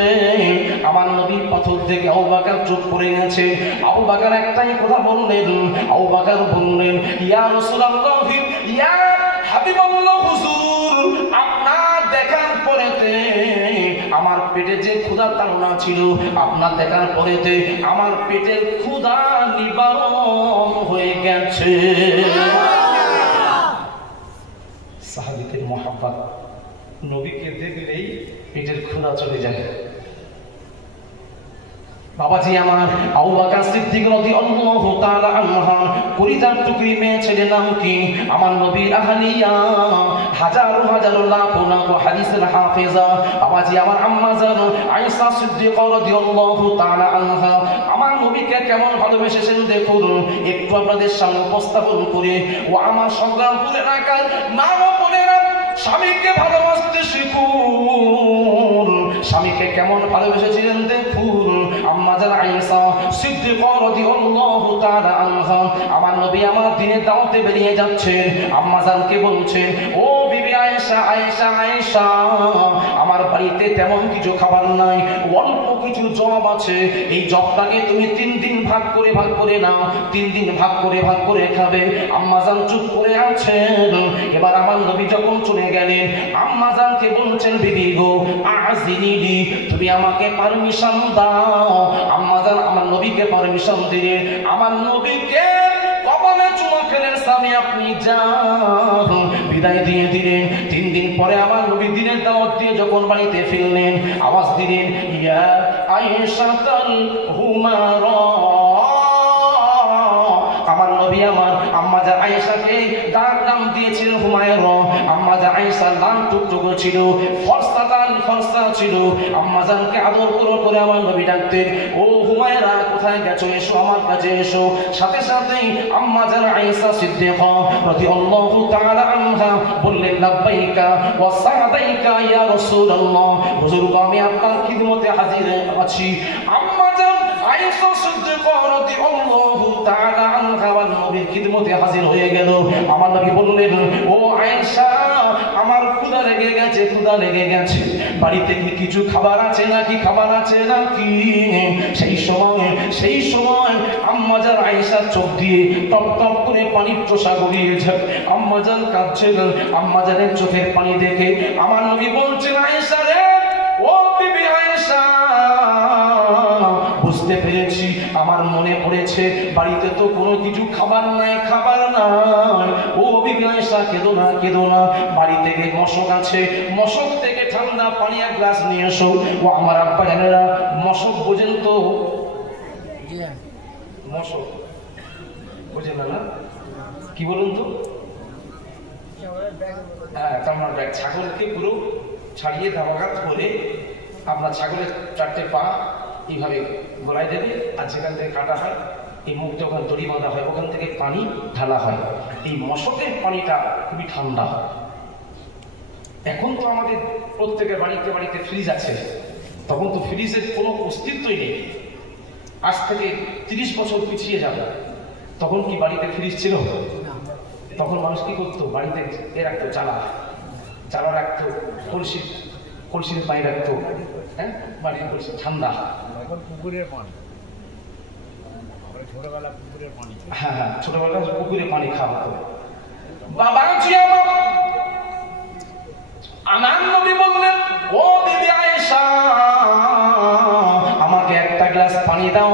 আমার নবী পাথর থেকে আবু বকর চুপ করে গেছে। আবু বকর একটাই কথা বললেন, আবু বকর বললেন, ইয়া রাসূলুল্লাহ, ইয়া হাবিবাল্লাহ হুজুর, আপনার দেখার পরেতে আমার পেটে যে ক্ষুধা তাড়না ছিল, আপনার দেখার পরেতে আমার পেটের ক্ষুধা নিবারণ হয়ে গেছে। সাহাবীদের মহব্বত, নবীকে দেখলেই পেটের ক্ষুধা চলে যায়। বাবাজি আমার আবু বকর সিদ্দিক রাদিয়াল্লাহু তাআলা আনহু কলিজার টুকরি মেয়ে ছেলে নাম কি আমার নবীর আহলিয়া হাজারো হাজারো লাখো লাখো হাদিসের হাফেজা বাবাজি আমার আম্মা জান আয়েশা সিদ্দিকা রাদিয়াল্লাহু তাআলা আনহা আমার নবীকে কেমন ভালোবেসেছেন দেখুন একটু আপনাদের সামনে উপস্থাপন করে ও আমার সংগ্রামপুরের এলাকার মা ও বোনেরা স্বামীকে ভালোবাসতে শিখুন স্বামীকে কেমন ভালোবেসেছিলেন দেখুন আম্মা জান আয়েশা সিদ্দিকা রাদিয়াল্লাহু তাআলা আনহা আমার নবী আমার দিনের দাওয়াতে বেরিয়ে যাচ্ছেন আম্মা জানকে বলছেন ও বিবি আয়েশা আয়েশা আয়েশা আমার বাড়িতে তেমন কিছু খাবার নাই অল্প কিছু জব আছে এই জবটাকে তুমি 3 দিন ভাগ করে নাও 3 দিন ভাগ করে খাবে আম্মা জান চুপ করে আছেন এবার আমার নবী যখন চলে গেলেন আম্মা জানকে বলছেন বিবি গো আজিনিলি তুমি আমাকে পারমিশন দাও আম্মা জান আমার নবীকে পারমিশন দিলেন আমার নবীকে কপালে চুমা খেলেন স্বামী আপনি যান বিদায় দিয়ে দিলেন 3 দিন পরে আমার নবী দিনের দাওয়াত দিয়ে যখন বাড়িতে ফিরলেন আওয়াজ দিলেন ইয়া আয়েশাতাল হুমারা আমার নবী আমার আম্মা জান আয়েশাকে নাম দিয়েছিলেন হুমায়রা আম্মা জান আয়েশার নাম টুকটুকো ছিল ফর্সা ছিল আম্মা জানকে আদর করে আমার নবী ডাকতেন ও হুমায়রা কোথায় গেছো এসো আমার কাছে এসো সাথে সাথেই আম্মা জান আয়েশা সিদ্দিকা রাদিয়াল্লাহু তাআলা আনহা বললেন লাব্বাইকা ওয়া সাদাইকা ইয়া রাসূলুল্লাহ হুজুর আমি আপনার খিদমতে হাজির আছি আম্মা জান আয়েশা সিদ্দিকা রাদিয়াল্লাহু তাআলা আনহা নবীর খিদমতে হাজির হয়ে গেল আমার নবী বললেন ও আয়েশা আমার ক্ষুধা লেগে গেছে বাড়িতে কি কিছু খাবার আছে নাকি সেই সময় আম্মা জান আয়েশার চোখ দিয়ে টপ টপ করে পানির টোসা গড়িয়ে যায় আম্মা জান কাঁদছেন আম্মা জানের চোখের পানি দেখে আমার নবী বলছেন আয়েশা রে ও বিবি আয়েশা বুঝতে পেরেছি আমার মনে পড়েছে বাড়িতে তো কোনো কিছু খাবার নাই ও বিবি আয়েশা কেঁদো না বাড়ি থেকে মশক আছে মশক থেকে ঠান্ডা পানি এক গ্লাস নিয়ে এসো ও আমার আব্বা জানেরা মশক বোঝেন তো মশক বোঝেন না কি বলুন তো চামড়ার ব্যাগ ছাগলকে পুরো ছাড়িয়ে ধামাঘাত করে আপনার ছাগলের 4টে পা এইভাবে গলায় দেবে আর যেখান থেকে কাটা হয় এই মুখটা ওখানে দড়ি বাঁধা হয় ওখান থেকে পানি ঢালা হয় এই মশকের পানিটা খুবই ঠান্ডা এখন তো আমাদের প্রত্যেকের বাড়িতে ফ্রিজ আছে তখন তো ফ্রিজের কোনো অস্তিত্বই নেই আজ থেকে 30 বছর পিছিয়ে যাবে তখন কি বাড়িতে ফ্রিজ ছিল তখন মানুষ কি করতো বাড়িতে রাখতো চালা রাখতো কলসির পানি রাখতো হ্যাঁ বাড়িতে কলসি ঠান্ডা হ্যাঁ ছোটবেলা পুকুরে পানি খাওয়া হতো বাবা আমার নবী বললেন ও বিবি আয়েশা আমাকে একটা গ্লাস পানি দাও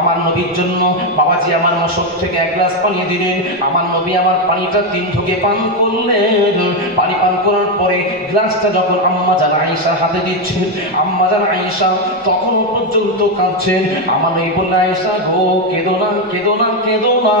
আমার নবীর জন্য বাবাজি আমার মশক থেকে 1 গ্লাস পানি দিলেন আমার নবী আমার পানিটা 3 ঢোকে পান করলেন পানি পান করার পরে গ্লাসটা যখন আম্মা জান আয়েশার হাতে দিচ্ছেন আম্মা জান আয়েশা তখন পর্যন্ত কাঁদছেন আমার নবী বললেন আয়েশা গো কেঁদো না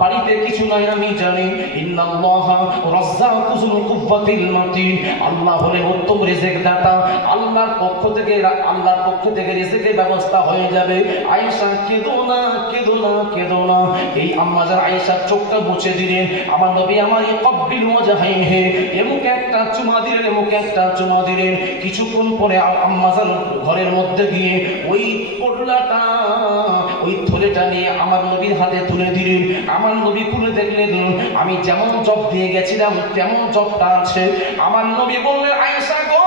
বাড়িতে কিছু নাই আমি জানি ইন্নাল্লাহা রাজ্জাকুল কুওয়াতিল মাতিন আল্লাহ হলেন উত্তম রিজিক দাতা আল্লাহর পক্ষ থেকে রিজিকের ব্যবস্থা হয়ে যাবে আয়েশা কেঁদো না এই আম্মা জান আয়েশার চোখটা মুছে দিলেন আমার নবী আমার কব্বিল ওয়াজহাইহি এমুকে একটা চুমা দিলেন কিছুক্ষণ পরে আম্মা জান ঘরের মধ্যে গিয়ে ওই পোটলাটা ওই থলেটা নিয়ে আমার নবীর হাতে তুলে দিলেন আমার নবী খুলে দেখলেন আমি যেমন জব দিয়ে গেছিলাম তেমন জবটা আছে আমার নবী বললেন আয়েশা গো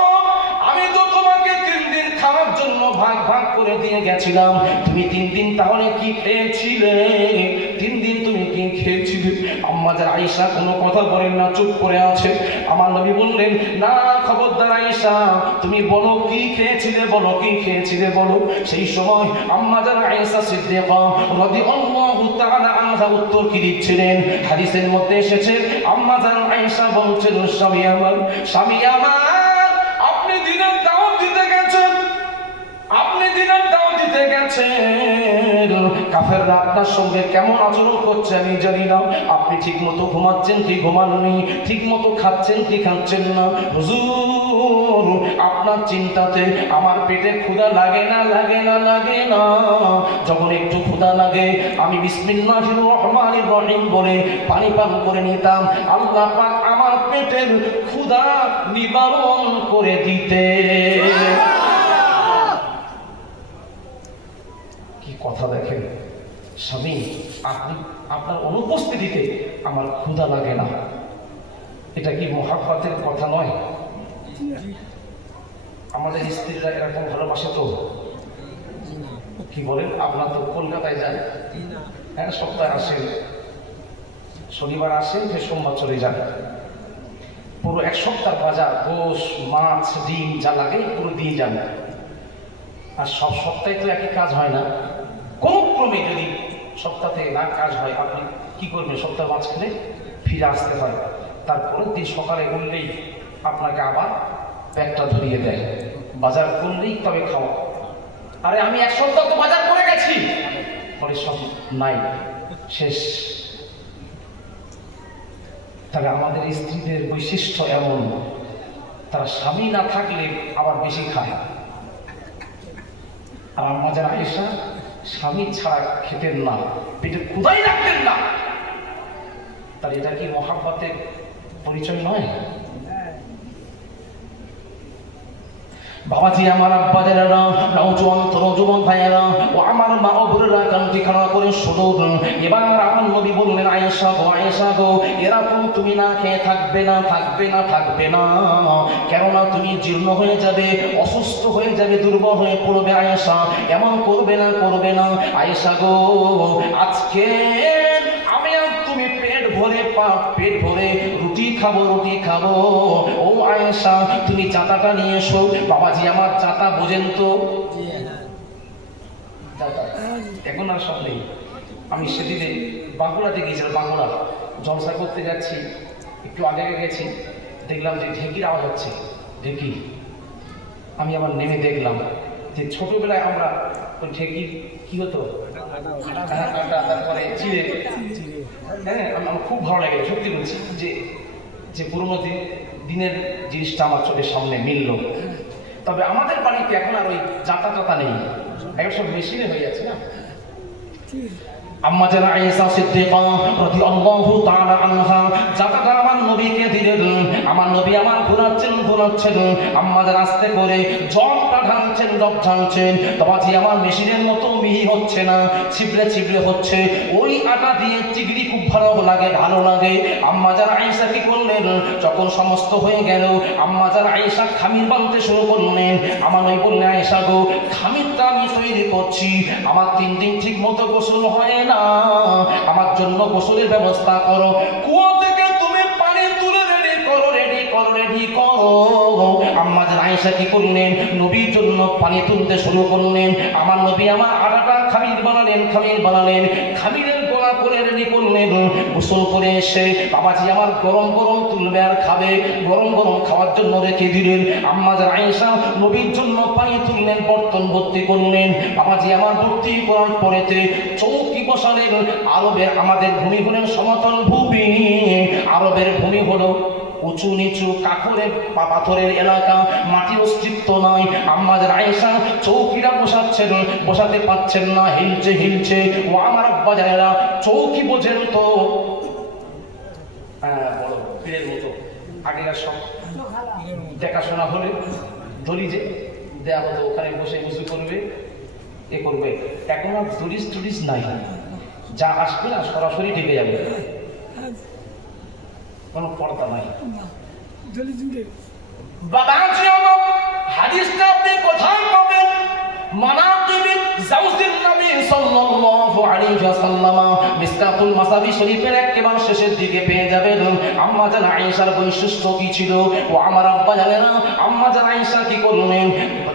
আমি তো তোমাকে 3 দিন খাওয়ার জন্য ভাগ করে দিয়ে গেছিলাম তুমি 3 দিন তাহলে কি খেয়েছিলে 3 দিন তুমি কি খেয়েছিলে আম্মা জান আয়েশা কোনো কথা বলেন না চুপ করে আছে আমার নবী বললেন না খবরদার আয়েশা তুমি বলো কি খেয়েছিলে বলো সেই সময় আম্মা জান আয়েশা সিদ্দিকা রাদিয়াল্লাহু তাআলা আনহা উত্তর কি দিচ্ছিলেন হাদিসের মধ্যে এসেছে আম্মা জান আয়েশা বলছেন স্বামী আমার আপনি দিনের দাওয়াত দিতে গেছেন দিতে গেছেন, কাফেররা আপনার সঙ্গে কেমন আচরণ করছে আমি জানি না। আপনি ঠিক মতো ঘুমাচ্ছেন কি ঘুমাননি, ঠিক মতো খাচ্ছেন কি খাচ্ছেন না। হুজুর আপনার চিন্তাতে আমার পেটে ক্ষুধা লাগে না, লাগে না, লাগে না। যখন একটু ক্ষুধা লাগে আমি বিসমিল্লাহির রহমানির রহিম বলে পানি পান করে নিতাম, আল্লাহ পাক আমার পেটের ক্ষুধা নিবারণ করে দিতে। কি কথা দেখেন, স্বামী আপনি আপনার অনুপস্থিতিতে আমার ক্ষুধা লাগে না, এটা কি মহাব্বতের কথা নয়? আমাদের স্ত্রীরা এরকম ভালোবাসে তো? কি বলেন? আপনার তো কলকাতায় যান, হ্যাঁ সপ্তাহে আসেন, শনিবার আসেন, ফের সোমবার চলে যান, পুরো এক সপ্তাহ বাজার গোশ মাছ ডিম যা লাগে পুরো দিয়ে যান। আর সব সপ্তাহে তো একই কাজ হয় না, কোন ক্রমে যদি সপ্তাহ থেকে না কাজ হয় আপনি কি করবেন? সপ্তাহ মাঝখানে ফিরে আসতে হয়, তারপরের দিন সকালে উঠলেই আপনাকে আবার ব্যাগটা ধরিয়ে দেয়, বাজার করলেই তবে খাওয়া। আরে আমি এক সপ্তাহ তো বাজার করে গেছি, পরে সব নাই, শেষ। তাহলে আমাদের স্ত্রীদের বৈশিষ্ট্য এমন, তারা স্বামী না থাকলে আবার বেশি খায়। আর আমাদের আয়েশা স্বামী ছাড়া খেতেন না, পেটে ক্ষুধাই রাখতেন না। তাহলে এটা কি মহাব্বতের পরিচয় নয়? বাবাজি আমার আব্বাদেরা নওজোয়ান তরুণ ভাইয়েরা ও আমার মা ও বোনেরা কান্তি খানা করে শুনুন। এবার আমার নবী বললেন, আয়েশা গো, আয়েশা গো, এরকম তুমি না খেয়ে থাকবে না, থাকবে না, থাকবে না, কেননা তুমি জীর্ণ হয়ে যাবে, অসুস্থ হয়ে যাবে, দুর্বল হয়ে পড়বে। আয়েশা এমন করবে না, করবে না। আয়েশা গো আজকে আমি আর তুমি পেট ভরে রুটি খাবো, রুটি খাবো। ও আয়েশা তুমি চাতাটা নিয়ে এসো। বাবাজি আমার চাতা বোঝেন তো? এখন আর সব নেই। আমি সেদিনে বাঁকুড়াতে গিয়েছিলাম, বাঁকুড়া জলসা করতে যাচ্ছি, একটু আগে গেছি, দেখলাম যে ঢেকির আওয়াজ হচ্ছে, ঢেকি। আমি আবার নেমে দেখলাম যে ছোটবেলায় আমরা ওই ঢেকির কি হতো, তারপরে চিড়ে, হ্যাঁ আমার খুব ভালো লাগে, সত্যি বলছি যে পুরোনো দিনের জিনিসটা আমার চোখের সামনে মিলল। তবে আমাদের বাড়িতে এখন আর ওই জাতা টাতা নেই, এখন সব মেশিনে হয়ে যাচ্ছে না। আম্মা জান আয়েশা সিদ্দিকা রাদিয়াল্লাহু তাআলা আনহা জাকাটা আমার নবীকে দিলেন। আমার নবী আমার ঘোরাচ্ছেন, আম্মা জান আস্তে করে জবটা ঢালছেন। বাবাজি আমার মেশিনের মতো মিহি হচ্ছে না, ছিবড়ে হচ্ছে। ওই আটা দিয়ে চিংড়ি খুব ভালো লাগে। আম্মা জান আয়েশা কি করলেন, যখন সমস্ত হয়ে গেল আম্মা জান আয়েশা খামির বানতে শুরু করলেন। আমার নবী বললেন, আয়েশা গো খামিরটা আমি তৈরি করছি, আমার 3 দিন ঠিক মতো গোসল হয় না, আমার জন্য গোসলের ব্যবস্থা করো। কুয়ো থেকে তুমি পানি তুলে রেডি করো। আম্মা জান আয়েশা কি করলেন, নবীর জন্য পানি তুলতে শুরু করলেন। আমার নবী আমার আটাটা খামির বানালেন, খামিরের গোলা করে রেডি করলেন। গোসল করে এসে বাবাজি আমার গরম তুলবে আর খাবে, গরম খাওয়ার জন্য রেখে দিলেন। আম্মা জান আয়েশা নবীর জন্য পানি তুললেন, বর্তন ভর্তি করলেন। বাবাজি আমার ভর্তি করার পরেতে চৌকি বসালেন। আরবের আমাদের ভূমি হলেন সমতল ভূমি, আরবের ভূমি হলো উঁচু নিচু পাথরের এলাকা, মাটির অস্তিত্ব নাই। আম্মা জান আয়েশা চৌকিটা বসাতে পারছেন না, হিলছে। ও আমার আব্বা জানেরা চৌকি বোঝেন তো, বড় পীরের মতো আগেকার সব দেখাশোনা হলে দড়ি যে দেয়া হতো, ওখানে বসে উঁচু করবে, করবে। এখন আর টুরিস নাই, যা আসবে না সরাসরি ঢেকে যাবে, কোনো পর্দা নাই। বাবাজি আমার হাদিসটা আপনি কোথায় পাবেন? মানাকিব জাওজিন নবী নবী সাল্লাল্লাহু আলাইহি ওয়াসাল্লাম মিসকাতুল মাসাবি শরীফের একেবারে শেষের দিকে পেয়ে যাবেন আম্মা জান আয়েশার বৈশিষ্ট্য কি ছিল। ও আমার আব্বা জানেনা আম্মা জান আয়েশা কি করলেন,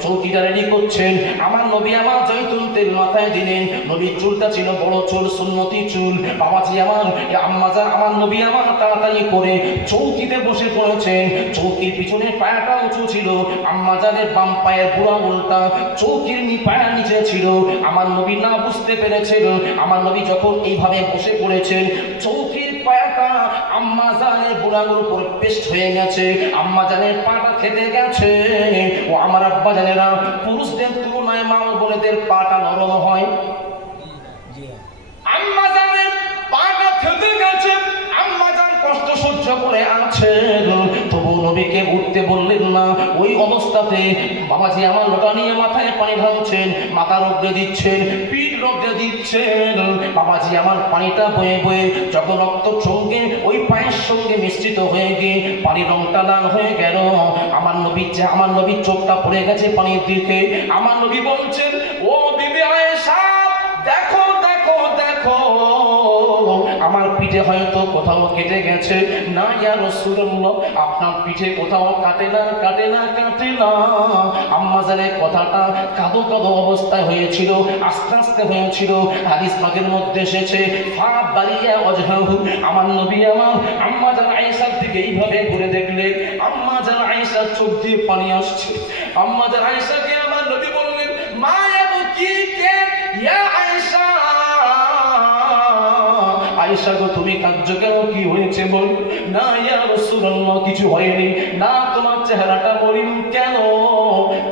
চৌকিটা রেডি করছেন, আমার নবী আমার জয়তুন তেল মাথায় দিলেন, নবীর চুলটা ছিল বড় চুল, সুন্নতি চুল। বাবাজি আমার আম্মা জান আমার নবী আমার তাড়াতাড়ি করে চৌকিতে বসে পড়েছেন, চৌকির পিছনে পায়াটা উঁচু ছিল, আম্মা জানের বাম পায়ের বুড়া উল্টা চৌকির পায়ের নিচে ছিল। আমার নবী না বুঝতে পেরেছেন, আমার নবী যখন এইভাবে বসে পড়েছেন চৌকির পায়াটা আম্মা জানের বুড়াগুলোর উপর পেস্ট হয়ে গেছে, আম্মা জানের পাটা খেতে গেছে। ও আমার আব্বা জানেরা পুরুষদের তুলনায় মা বোনেদের পাটা নরম হয়, আম্মা জানের পাটা খেতে গেছে, আম্মা জান কষ্ট সহ্য করে আছেন, তবু নবীকে উঠতে বললেন না। ওই অবস্থাতে বাবাজি আমার লোটা নিয়ে মাথায় পানি ঢালছেন, মাথা রোগড়ে দিচ্ছেন, পিঠ রোগড়ে দিচ্ছেন। বাবাজি আমার পানিটা বয়ে বয়ে যখন রক্ত সঙ্গে ওই পায়ের সঙ্গে মিশ্রিত হয়ে গিয়ে পানির রংটা লাল হয়ে গেল, আমার নবীর চোখটা পড়ে গেছে পানির দিকে। আমার নবী বলছেন, ও বিবি আয়েশা দেখো দেখো দেখো আমার পিঠে হয়তো কোথাও কেটে গেছে। না ইয়া রাসূলুল্লাহ আপনার পিঠে কোথাও কাটে না কাটে না কাটে না। আম্মা জানের কথাটা কাঁদো কাঁদো অবস্থায় হয়েছিল, আস্তে আস্তে হয়েছিল। হাদিস পাকের মধ্যে এসেছে ফা বালিয়া ওয়াজহু, আমার নবী আমার আম্মা জান আয়েশার দিকে এইভাবে ঘুরে দেখলেন, আম্মা জান আয়েশার চোখ দিয়ে পানি আসছে। আম্মা জান আয়েশাকে আমার নবী বললেন, মা ইয়াবুকিকে ইয়া আয়েশা, আয়েশা গো তুমি কাঁদছো কেন, কি হয়েছে বল। না ইয়া রাসূলুল্লাহ কিছু হয়নি। না তোমার চেহারাটা মলিন কেন,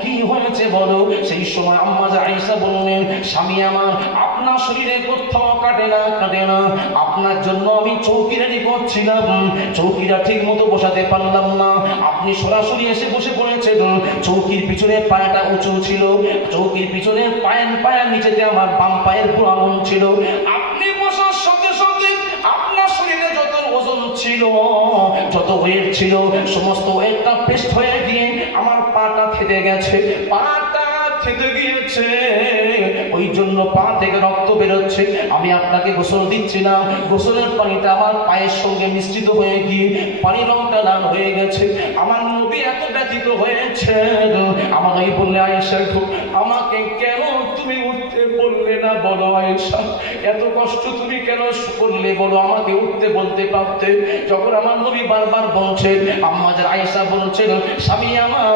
কি হয়েছে বলো। সেই সময় আম্মা আয়েশা বললেন, স্বামী আমার আপনার শরীরে কোথাও কাটে না কাটে না, আপনার জন্য আমি চৌকি রেডি করছিলাম, চৌকিটা ঠিক মতো বসাতে পারলাম না, আপনি সরাসরি এসে বসে পড়েছেন। চৌকির পিছনে পায়াটা উঁচু ছিল, চৌকির পিছনে পায়ের নিচেতে আমার বাম পায়ের বুড়া আঙুল ছিল, আপনি বসার সাথে সাথে আপনার শরীরে যত ওজন ছিল, যত ওয়েট ছিল, সমস্ত ওয়েটটা পেস্ট হয়ে গিয়ে আমার পাটা খেতে গেছে, পাটা খেতে গিয়েছে, ওই জন্য পা থেকে রক্ত বেরোচ্ছে। আমি আপনাকে গোসল দিচ্ছিলাম, গোসলের পানিটা আমার পায়ের সঙ্গে মিশ্রিত হয়ে গিয়ে পানির রংটা লাল হয়ে গেছে। আমার নবী এত ব্যথিত হয়েছে, আমার নবী বললে, আয়েশা আমাকে কেন তুমি উঠতে বললে না বলো আয়েশা, এত কষ্ট তুমি কেন করলে বলো, আমাকে উঠতে বলতে পারতে। যখন আমার নবী বারবার বলছেন, আম্মা জান আয়েশা বলছেন, স্বামী আমার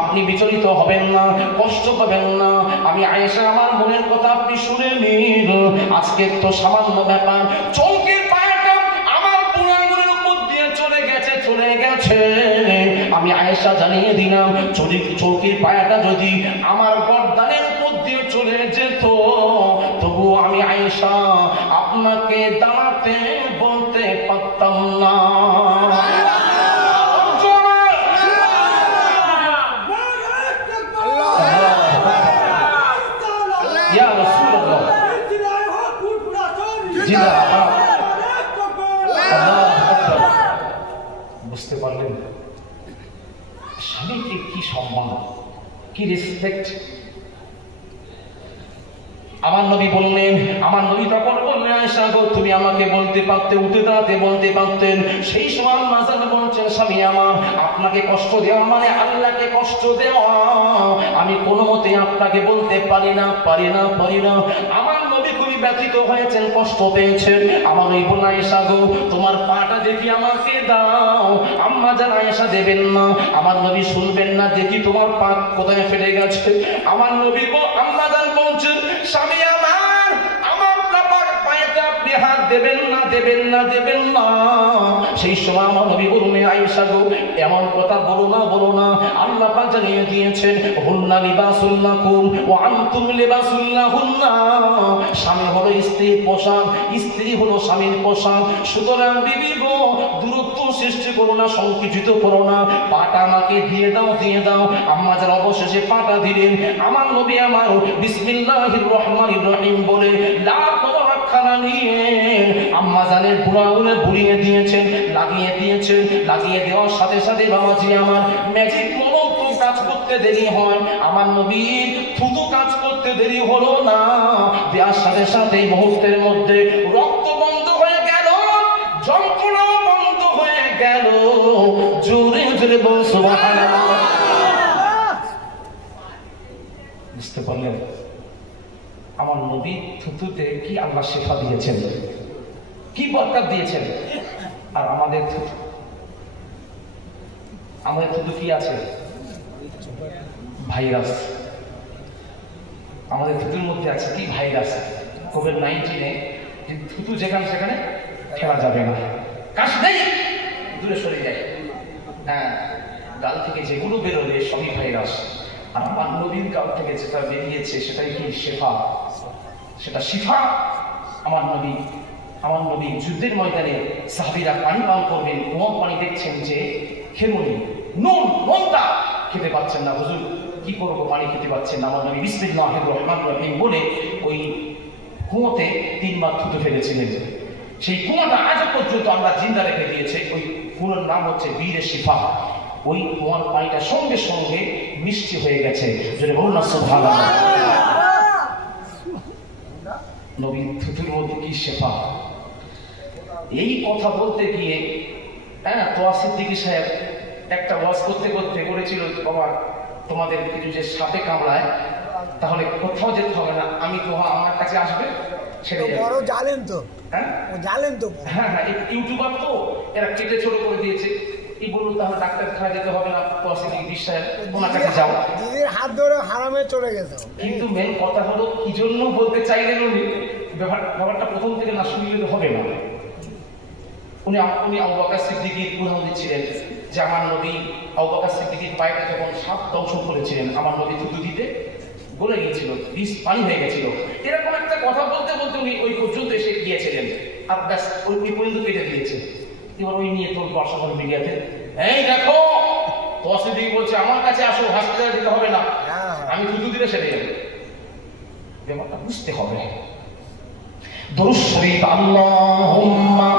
আপনি বিচলিত হবেন না, কষ্ট পাবেন না, আমি আয়েশা আমার মনের কথা আপনি শুনে নিন। আজকে তো সামান্য ব্যাপার, চৌকির পায়াটা আমার পুরো আঙুলের উপর দিয়ে চলে গেছে চলে গেছে, আমি আয়েশা জানিয়ে দিলাম চৌকির পায়াটা যদি আমার গর্দানের উপর দিয়ে চলে যেত, তবু আমি আয়েশা আপনাকে দাঁড়াতে বলতে পারতাম না। বুঝতে পারলেন স্বামীকে কি সম্মান, কি রেসপেক্ট। আমার নবী বললেন, আমার নবী তখন বললেন, আয়েশা গো তুমি আমাকে বলতে পারতে, উঠে দাঁড়াতে বলতে পারতেন। সেই সময় মাজান বলছেন, স্বামী আমার আপনাকে কষ্ট দেওয়া মানে আল্লাহকে কষ্ট দেওয়া, আমি কোনো মতে আপনাকে বলতে পারি না পারি না পারি না। আমার নবী খুবই ব্যথিত হয়েছেন, কষ্ট পেয়েছেন। আমার নবী বললেন, আয়েশা গো তোমার পাটা দেখি আমাকে দাও। আম্মা জান আয়েশা দেবেন না, আমার নবী শুনবেন না, দেখি তোমার পা কোথায় ফেলে গেছে। আমার নবী আম্মা জান বলছেন, স্বামী আমার পায়েতে আপনি হাত দেবেন না দেবেন না দেবেন না। সেই সময় আমার নবী বললেন, আয়েশা গো এমন কথা বলো না বলো না, আল্লাহ পাক জানিয়ে দিয়েছেন, হুন্না লিবাসুল লাকুম ওয়া আনতুম লিবাসুল লাহুন্না। স্বামী হলো স্ত্রীর পোশাক, স্ত্রী হলো স্বামীর পোশাক। সুতরাং বিবি গো দূরত্ব সৃষ্টি করো না, সংকুচিত করো না, পাটা আমাকে দিয়ে দাও দিয়ে দাও। আম্মা যারা অবশেষে পাটা দিলেন, আমার নবী আমার বিসমিল্লাহির রহমানির রহিম বলে লাভ খানা নিয়ে আম্মা জানের বুড়া আঙুলে বুড়িয়ে দিয়েছেন, লাগিয়ে দিয়েছেন। লাগিয়ে দেওয়ার সাথে সাথে বাবাজি আমার ম্যাজিক মলম কাজ করতে দেরি হয়, আমার নবীর থুতু কাজ করতে করতে দেরি হলো না, দেওয়ার সাথে সাথে মুহূর্তের মধ্যে রক্ত বন্ধ হয়ে গেল, যন্ত্রণা বন্ধ হয়ে গেল। জোরে জোরে বল সুবহানাল্লাহ। বুঝতে পারলেন আমার নবী থুতুতে কি আল্লাহ শেফা দিয়েছেন, কি বরকত দিয়েছেন। আর আমাদের থুতু কি আছে? ভাইরাস। আমাদের থুতুর মধ্যে আছে কি? ভাইরাস। কোভিড-19-এ থুতু যেখানে সেখানে ফেলা যাবে না, কাশ নেই, দূরে সরে যায়। হ্যাঁ, গাল থেকে যেগুলো বেরোবে সবই ভাইরাস। আর আমার নবীর গাল থেকে যেটা বেরিয়েছে সেটাই কি? শেফা। সেটা শিফা। আমার নবী যুদ্ধের ময়দানে সাহাবীরা পানি পান করবেন, কোমল পানি দেখছেন যে খেমনি নোনটা খেতে পাচ্ছেন না। হুজুর কি করবো, পানি খেতে পাচ্ছেন না। আমার নবী বিসমিল্লাহির রহমানির রহিম বলে ওই কুয়োতে 3 বার থুতু ফেলেছিলেন। সেই কুয়োটা আজ পর্যন্ত আমরা জিন্দা রেখে দিয়েছে। ওই কুয়োর নাম হচ্ছে বীরে শিফা। ওই কুয়ার পানিটা সঙ্গে সঙ্গে মিষ্টি হয়ে গেছে। যদি বলুন না সুবহানাল্লাহ। নবীর থুতুর মধ্যে কি শেফা। এই কথা বলতে গিয়ে তোয়া সিদ্দিকী সাহেব একটা ওয়াজ করতে বলেছিল, বাবা তোমাদের কিছু যে সাপে কামড়ায় তাহলে কোথাও যেতে হবে না, আমি তোহা আমার কাছে আসবে। সেটা বড় জানেন তো, জানেন তো, হ্যাঁ ইউটিউবার তো এরা কেটে ছোট করে দিয়েছে। এই বলুন তাহলে ডাক্তার খাওয়া যেতে হবে না, তোয়া সিদ্দিকী সাহেব ওনার কাছে যাও। দিদির হাত ধরে হারামে চলে গেছে। কিন্তু মেন কথা হলো কি জন্য বলতে চাইলেন উনি, ব্যাপারটা প্রথম থেকে না শুনলে হবে না। উনি আবু বকর সিদ্দিকীর উদাহরণ দিচ্ছিলেন যে আমার নবী আবু বকর সিদ্দিকীর পায়েটা যখন সাপ দংশন করেছিলেন, আমার নবী থুতু দিতে গলে গিয়েছিল, বিষ পানি হয়ে গেছিল। এরকম একটা কথা বলতে বলতে উনি ওই পর্যন্ত এসে গিয়েছিলেন। আর ব্যাস ওই পর্যন্ত কেটে দিয়েছে। এবার ওই নিয়ে তোর বর্ষা করে মিডিয়াতে, এই দেখো তোয়া সিদ্দিকী বলছে আমার কাছে আসো, হাসপাতালে যেতে হবে না, আমি থুতু দিলে সেরে যাবে। ব্যাপারটা বুঝতে হবে। দরুদ শরীফ আল্লাহুম্মা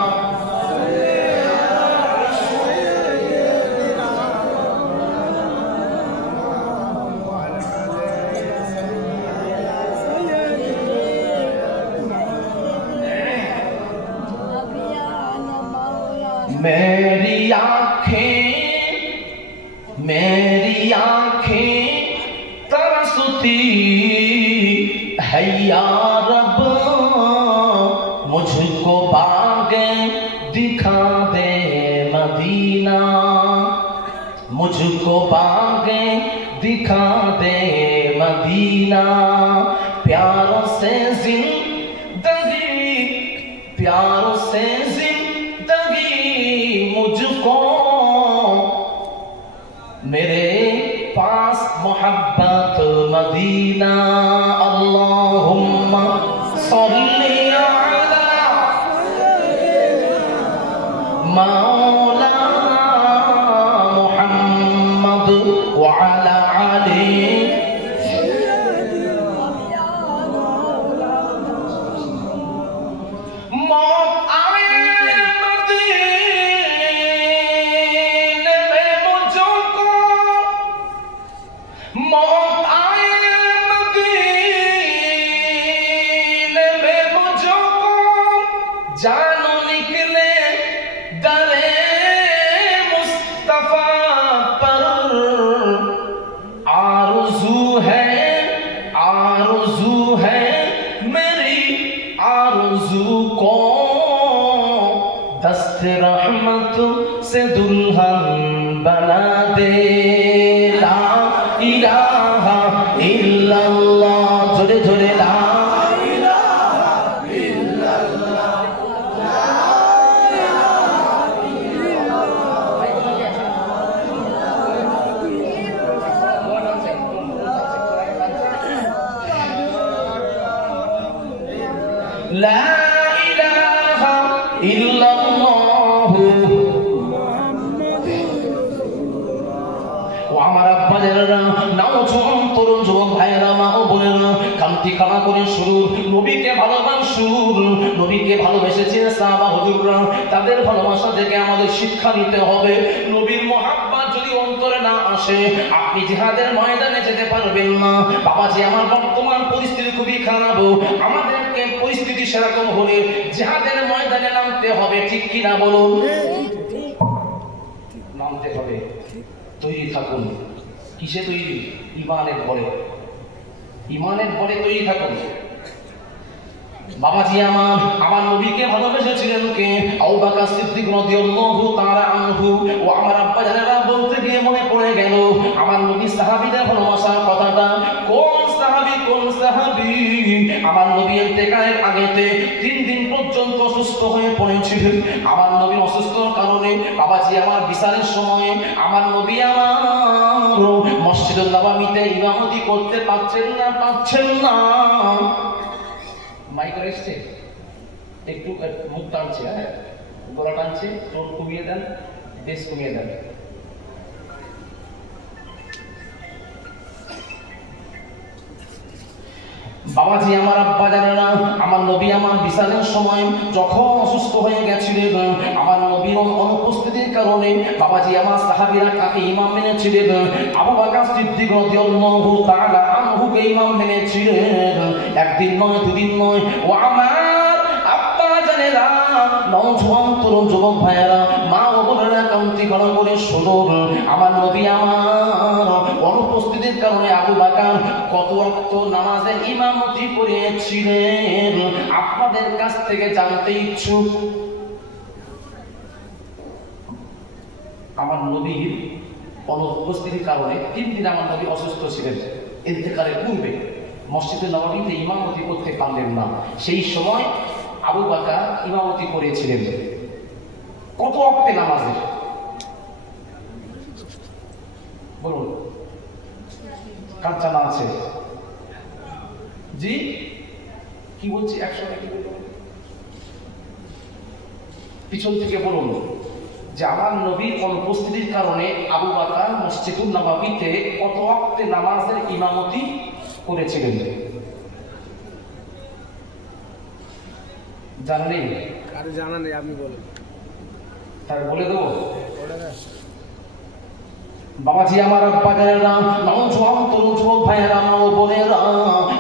मेरी आँखें तरसती है या रब, मुझको बागे दिखा दे मदीना, मुझको बागे दिखा दे मदीना। प्यारों से जिंदगी मुझको मेरे पास मोहब्बत मदीना। अल्लाहुम्मा सल्ली अला मौलाना मुहम्मद व अला आली। जानो निकले दरे मुस्तफा पर, आरज़ू है मेरी आरज़ू को दस्त रहमत से दुल्हन बना दे। ला इलाहा इल्लल्लाह, जोरे जोरे ला لا إله إلا الله। আমার আব্বাদেররা নওজোয়ান তরুণ যুবক ভাইয়েরা মা ও বোনেরা কান্তি কামনা করে শুরু নবীকে ভালোবেসেছেন সাহাবা হুজুররা। তাদের ভালোবাসা থেকে আমাদের শিক্ষা নিতে হবে। নবীর মহাব্বত যদি অন্তরে না আছে, আপনি জিহাদের ময়দানে যেতে পারবেন না। বাবাজি আমার বর্তমান পরিস্থিতি খুবই খারাপ, আমাদেরকে পরিস্থিতি সেরকম হলে জিহাদের ময়দানে নামতে হবে, ঠিক কিনা বলুন? নামতে হবে, তৈরি থাকুন। কিসে তৈরি? ঈমানের বলে, ঈমানের বলে তৈরি থাকুন। বাবাজি আমার নবীকে ভালোবেসেছিলেন কে? আবু বকর সিদ্দিক রাদিয়াল্লাহু তাআলা আনহু। ও আমার আব্বা জানেরা বলতে গিয়ে মনে পড়ে গেল আমার নবী সাহাবীদের ভালোবাসার কথাটা। কোন সাহাবী, কোন সাহাবী? আমার নবী ইন্তেকালের আগেতে 3 দিন পর্যন্ত অসুস্থ হয়ে পড়েছিলেন। আমার নবী অসুস্থর কারণে বাবাজি আমার বিচারের সময় আমার নবী মসজিদুল নববীতে ইমামতি করতে পারছেন না। মাইকার এসছে, একটু মুখ টানছে, হ্যাঁ গলা টানছে, টোন কমিয়ে দেন, বেশ কমিয়ে দেন। বাবাজি আমার আব্বা জানেনা আমার নবী আমার বিচারের সময় যখন অসুস্থ হয়ে গেছিলেন, আমার নবীর অনুপস্থিতির কারণে বাবাজি আমার সাহাবীরা কাকে ইমাম মেনেছিলেন? আবু বকর সিদ্দিক রাদিয়াল্লাহু তাআলা আনহুকে ইমাম মেনেছিলেন। একদিন নয়, দুদিন নয়। ও আমার আব্বা জানেরা, নওজোয়ান তরুণ যুবক ভাইয়েরা, মা ও বোনেরা কান্তি ঘন করে শুনুন, আমার নবী আমার অনুপস্থিতির কারণে আবু বকর কত ওয়াক্ত নামাজের ইমামতি করেছিলেন আপনাদের কাছ থেকে জানতে ইচ্ছুক। আমার নবীর অনুপস্থিতির কারণে 3 দিন আমার নবী অসুস্থ ছিলেন। ইন্তেকালের পূর্বে মসজিদে নববীতে ইমামতি করতে পারলেন না। সেই সময় আবু বকর ইমামতি করেছিলেন কত ওয়াক্তে নামাজের? বলুন, কার জানা আছে? জি কি বলছি? 100 কি বলবো? পিছন থেকে বলুন যে আমার নবীর অনুপস্থিতির কারণে আবু বকর মসজিদুল নববীতে কত ওয়াক্তে নামাজের ইমামতি করেছিলেন? জানা নেই? আর জানা নেই, আপনি বলুন। তার বলে দেবো। বাবাজি আমার আব্বা জানেরা, নওজোয়ান তরুণ যুবক ভাইয়েরা, মা ও বোনেরা,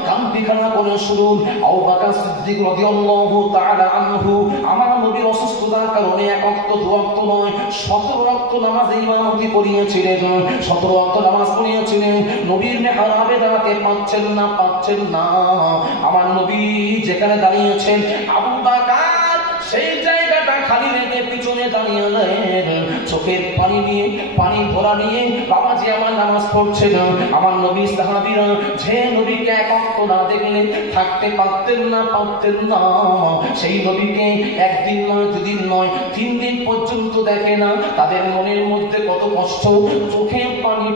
কান্তিখানা করে শুনুন। আবু বকর সিদ্দিক রাদিয়াল্লাহু তাআলা আনহু আমার নবীর অসুস্থতার কারণে 1 ওয়াক্ত 2 ওয়াক্ত নয় 17 ওয়াক্ত নামাজে ইমামতি করিয়েছিলেন। 17 ওয়াক্ত নামাজ পড়িয়েছিলেন। নবীর মেহরাবে দাঁড়াতে পারছেন না। আমার নবী যেখানে দাঁড়িয়েছেন আবু বকর সেই জায়গাটা খালি রেখে পিছনে দাঁড়িয়ে চোখের পানি নিয়ে, পানি ভরা নিয়ে বাবাজি আমার নামাজ পড়ছেন। আমার নবী সাহাবীরা যে নবীকে 1 ওয়াক্ত না দেখলে থাকতে পারতেন না, সেই নবীকে 1 দিন নয়, 2 দিন নয়, 3 দিন পর্যন্ত দেখে না। তাদের মনের মধ্যে কত কষ্ট। চোখে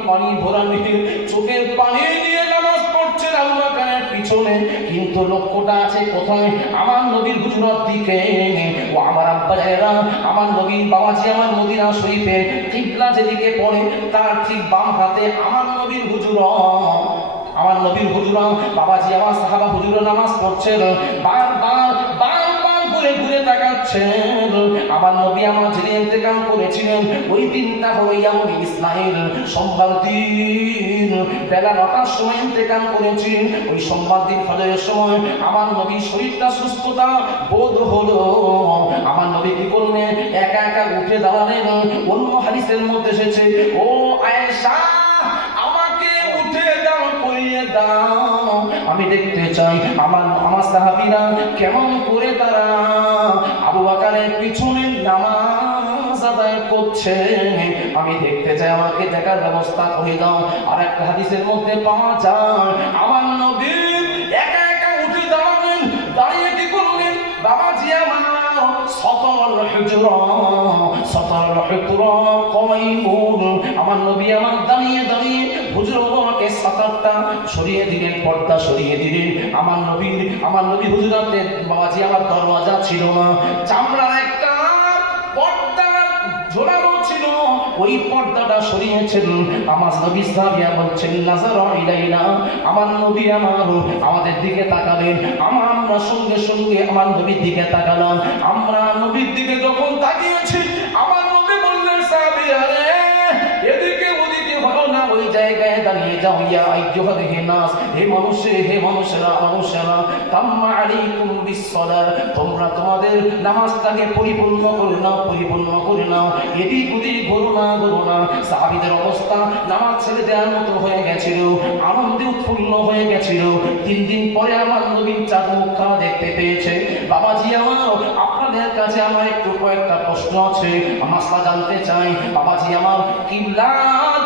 পানি ভরা নিয়ে, চোখের পানি নিয়ে নামাজ পড়ছেন আবু বকরের পিছনে, কিন্তু লক্ষ্যটা আছে কোথায়? আমার নবীর হুজুরার দিকে। ও আমার আব্বা জানেরা, আমার নবী বাবাজি আমার মদিনা শরীফের কিবলা যেদিকে পড়ে তার ঠিক বাম হাতে আমার নবীর হুজুরা, বাবাজি আমার সাহাবা হুজুরা নামাজ পড়ছেন। বারবার ঘুরে তাকাচ্ছেন। আমার নবী আমার যিনি ইন্তেকাল করেছিলেন ওই দিনটা হলো ইয়াউম ইসমাইল, সোমবার দিন বেলা 9টার সময় ইন্তেকাল করেছিলেন। ওই সোমবার দিন ফজরের সময় আমার নবী শরীরটা সুস্থতা বোধ হলো। আমার নবী কি করলেন? একা উঠে দাঁড়ালেন। অন্য হাদিসের মধ্যে এসেছে, ও আয়েশা আমাকে উঠে দাও, করিয়ে দাও, আমি দেখতে চাই আমার সাহাবীরা কেমন করে তারা আবু বকরের পিছনে নামাজ আদায় করছে, আমি দেখতে চাই, আমাকে দেখার ব্যবস্থা করে দাও। আর একটা হাদিসের মধ্যে পাওয়া যায় আমার নবী একা উঠে দাঁড়ালেন। দাঁড়িয়ে কি করলেন? বাবাজি আমার আমার নবী আমার দাঁড়িয়ে হুজুর আমাকে সাতারটা সরিয়ে দিলেন, পর্দা সরিয়ে দিলেন। আমার নবী হুজুরাতে বাবাজি আমার দরওয়াজা ছিল না, চামড়ার একটা পর্দা ঝোলানো ছিল, ওই পর্দাটা সরিয়েছেন। আমার নবী সাহাবিয়া বলছেন নাযারা ইলাইনা, আমার নবী আমাদের দিকে তাকালেন। আমরা সঙ্গে সঙ্গে আমার নবীর দিকে তাকালাম। আমরা নবীর দিকে যখন তাকিয়েছি আমার নবী বললেন সাহাবিয়া রে এদিকে ওদিকে ভালো না, জানিয়ে দাও ইয়া আইয়ুহাল নাস, হে মানুষেরা তাম্মা আলাইকুম বিসসালাহ, তোমরা তোমাদের নামাজটাকে পরিপূর্ণ করে নাও। এদিক ওদিক ঘোরো না। সাহাবীদের অবস্থা নামাজ ছেড়ে দেওয়ার মতো হয়ে গেছিল, আনন্দে উৎফুল্ল হয়ে গেছিল। 3 দিন পরে আমার নবীর চাঁদ মুখা দেখতে পেয়েছে। বাবাজি আমার, আপনাদের কাছে আমার একটু কয়েকটা প্রশ্ন আছে, মাসলা জানতে চাই। বাবাজি আমার, কিবলার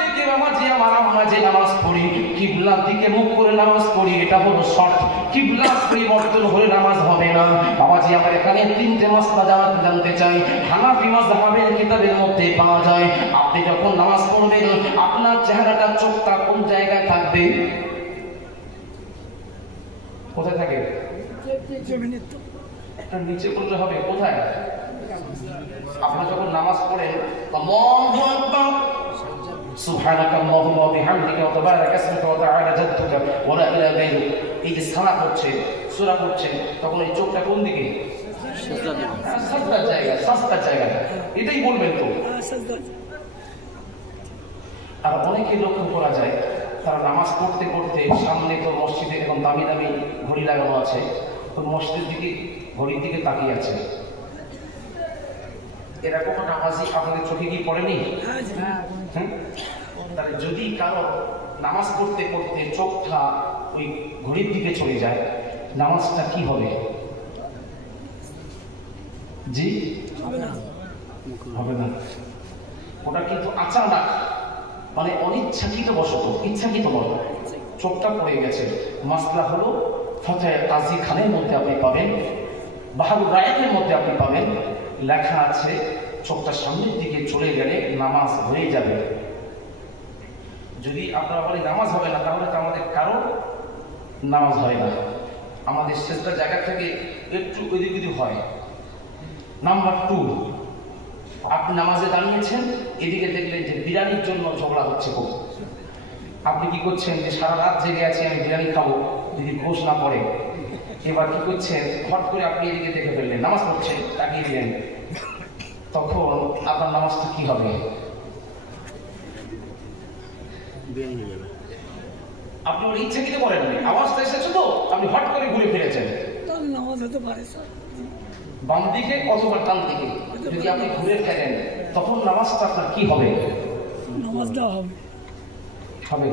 দিকে বাবাজি আমার, আমরা যে নামাজ পড়ি কিবলার দিকে মুখ করে নামাজ পড়ি, এটা হলো শর্ত। কিবলা পরিবর্তন হলে নামাজ হবে না। বাবাজি আমার, এখানে 3টে মাসলা জানতে চাই। হানাফি মাযহাবের কিতাবের মধ্যে পাওয়া যায়, আপনি যখন নামাজ পড়বেন আপনার চেহারাটা, চোখটা কোন জায়গায় থাকবে? কোথায় থাকে? একটা নিচে করলে হবে। কোথায়? আপনারা যখন নামাজ পড়েন, আল্লাহু আকবার, সুবহানাকা আল্লাহুম্মা ওয়া বিহামদিকা ওয়া তাবারাকা ইসমুকা ওয়া তাআলা জাদ্দুকা ওয়া লা ইলাহা গায়রুক, এই যে সালাত হচ্ছে, সূরা পড়ছে, তখন এই চোখটা কোন দিকে? সাজদার জায়গা। এটাই বলবেন তো। আর অনেকে লক্ষ্য করা যায়, তারা নামাজ পড়তে সামনে তো মসজিদে এখন দামি ঘড়ি লাগানো আছে, তো মসজিদের দিকে ঘড়ির দিকে তাকিয়ে আছে। এরকম নামাজি আপনাদের চোখে কি পড়েনি? তাহলে যদি কারো নামাজ পড়তে চোখটা ওই ঘড়ির দিকে চলে যায়, নামাজটা কি হবে? জি হবে না। ওটা কিন্তু আচানক, মানে অনিচ্ছাকৃত বশত, ইচ্ছাকৃত বশত চোখটা পড়ে গেছে। মাসলা হলো ফতোয়া কাজী খানের মধ্যে আপনি পাবেন, বাহাদুর রায়াতের মধ্যে আপনি পাবেন, লেখা আছে চোখটা সামনের দিকে চলে গেলে নামাজ হয়ে যাবে। যদি আপনারা বলেন নামাজ হবে না, তাহলে তো আমাদের কারো নামাজ হয় না। আমাদের শেষটা জায়গা থেকে একটু ওইদিক হয়। নাম্বার 2, আপনি নামাজে দাঁড়িয়েছেন, এদিকে দেখলেন যে বিরিয়ানির জন্য ঝগড়া হচ্ছে খুব। আপনি কি করছেন? যে সারা রাত জেগে আছি, আমি বিরিয়ানি খাবো, যদি ঘোষ না পড়ে। এবার কি করছেন? হট করে আপনি এদিকে দেখে ফেললেন, নামাজ পড়ছেন, তাকিয়ে দিলেন, তখন আপনার নামাজটা কি হবে? আপনি ওর ইচ্ছাকৃত করেননি, আওয়াজটা এসেছে তো আপনি হট করে ঘুরে ফিরেছেন। নামাজ হতে পারে স্যার, বাম দিকে অথবা ডান দিকে যদি আপনি ঘুরে ফেলেন, তখন নামাজটা আপনার কি হবে? নামাজটা হবে।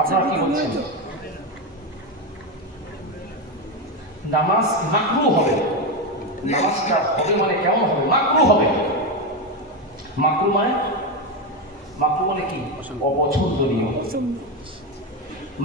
আপনারা কি বলছেন? নামাজ মাকরুহ হবে। নামাজটা হবে মানে কেমন হবে? মাকরুহ হবে। মাকরুহ মানে কি? অপছন্দনীয়।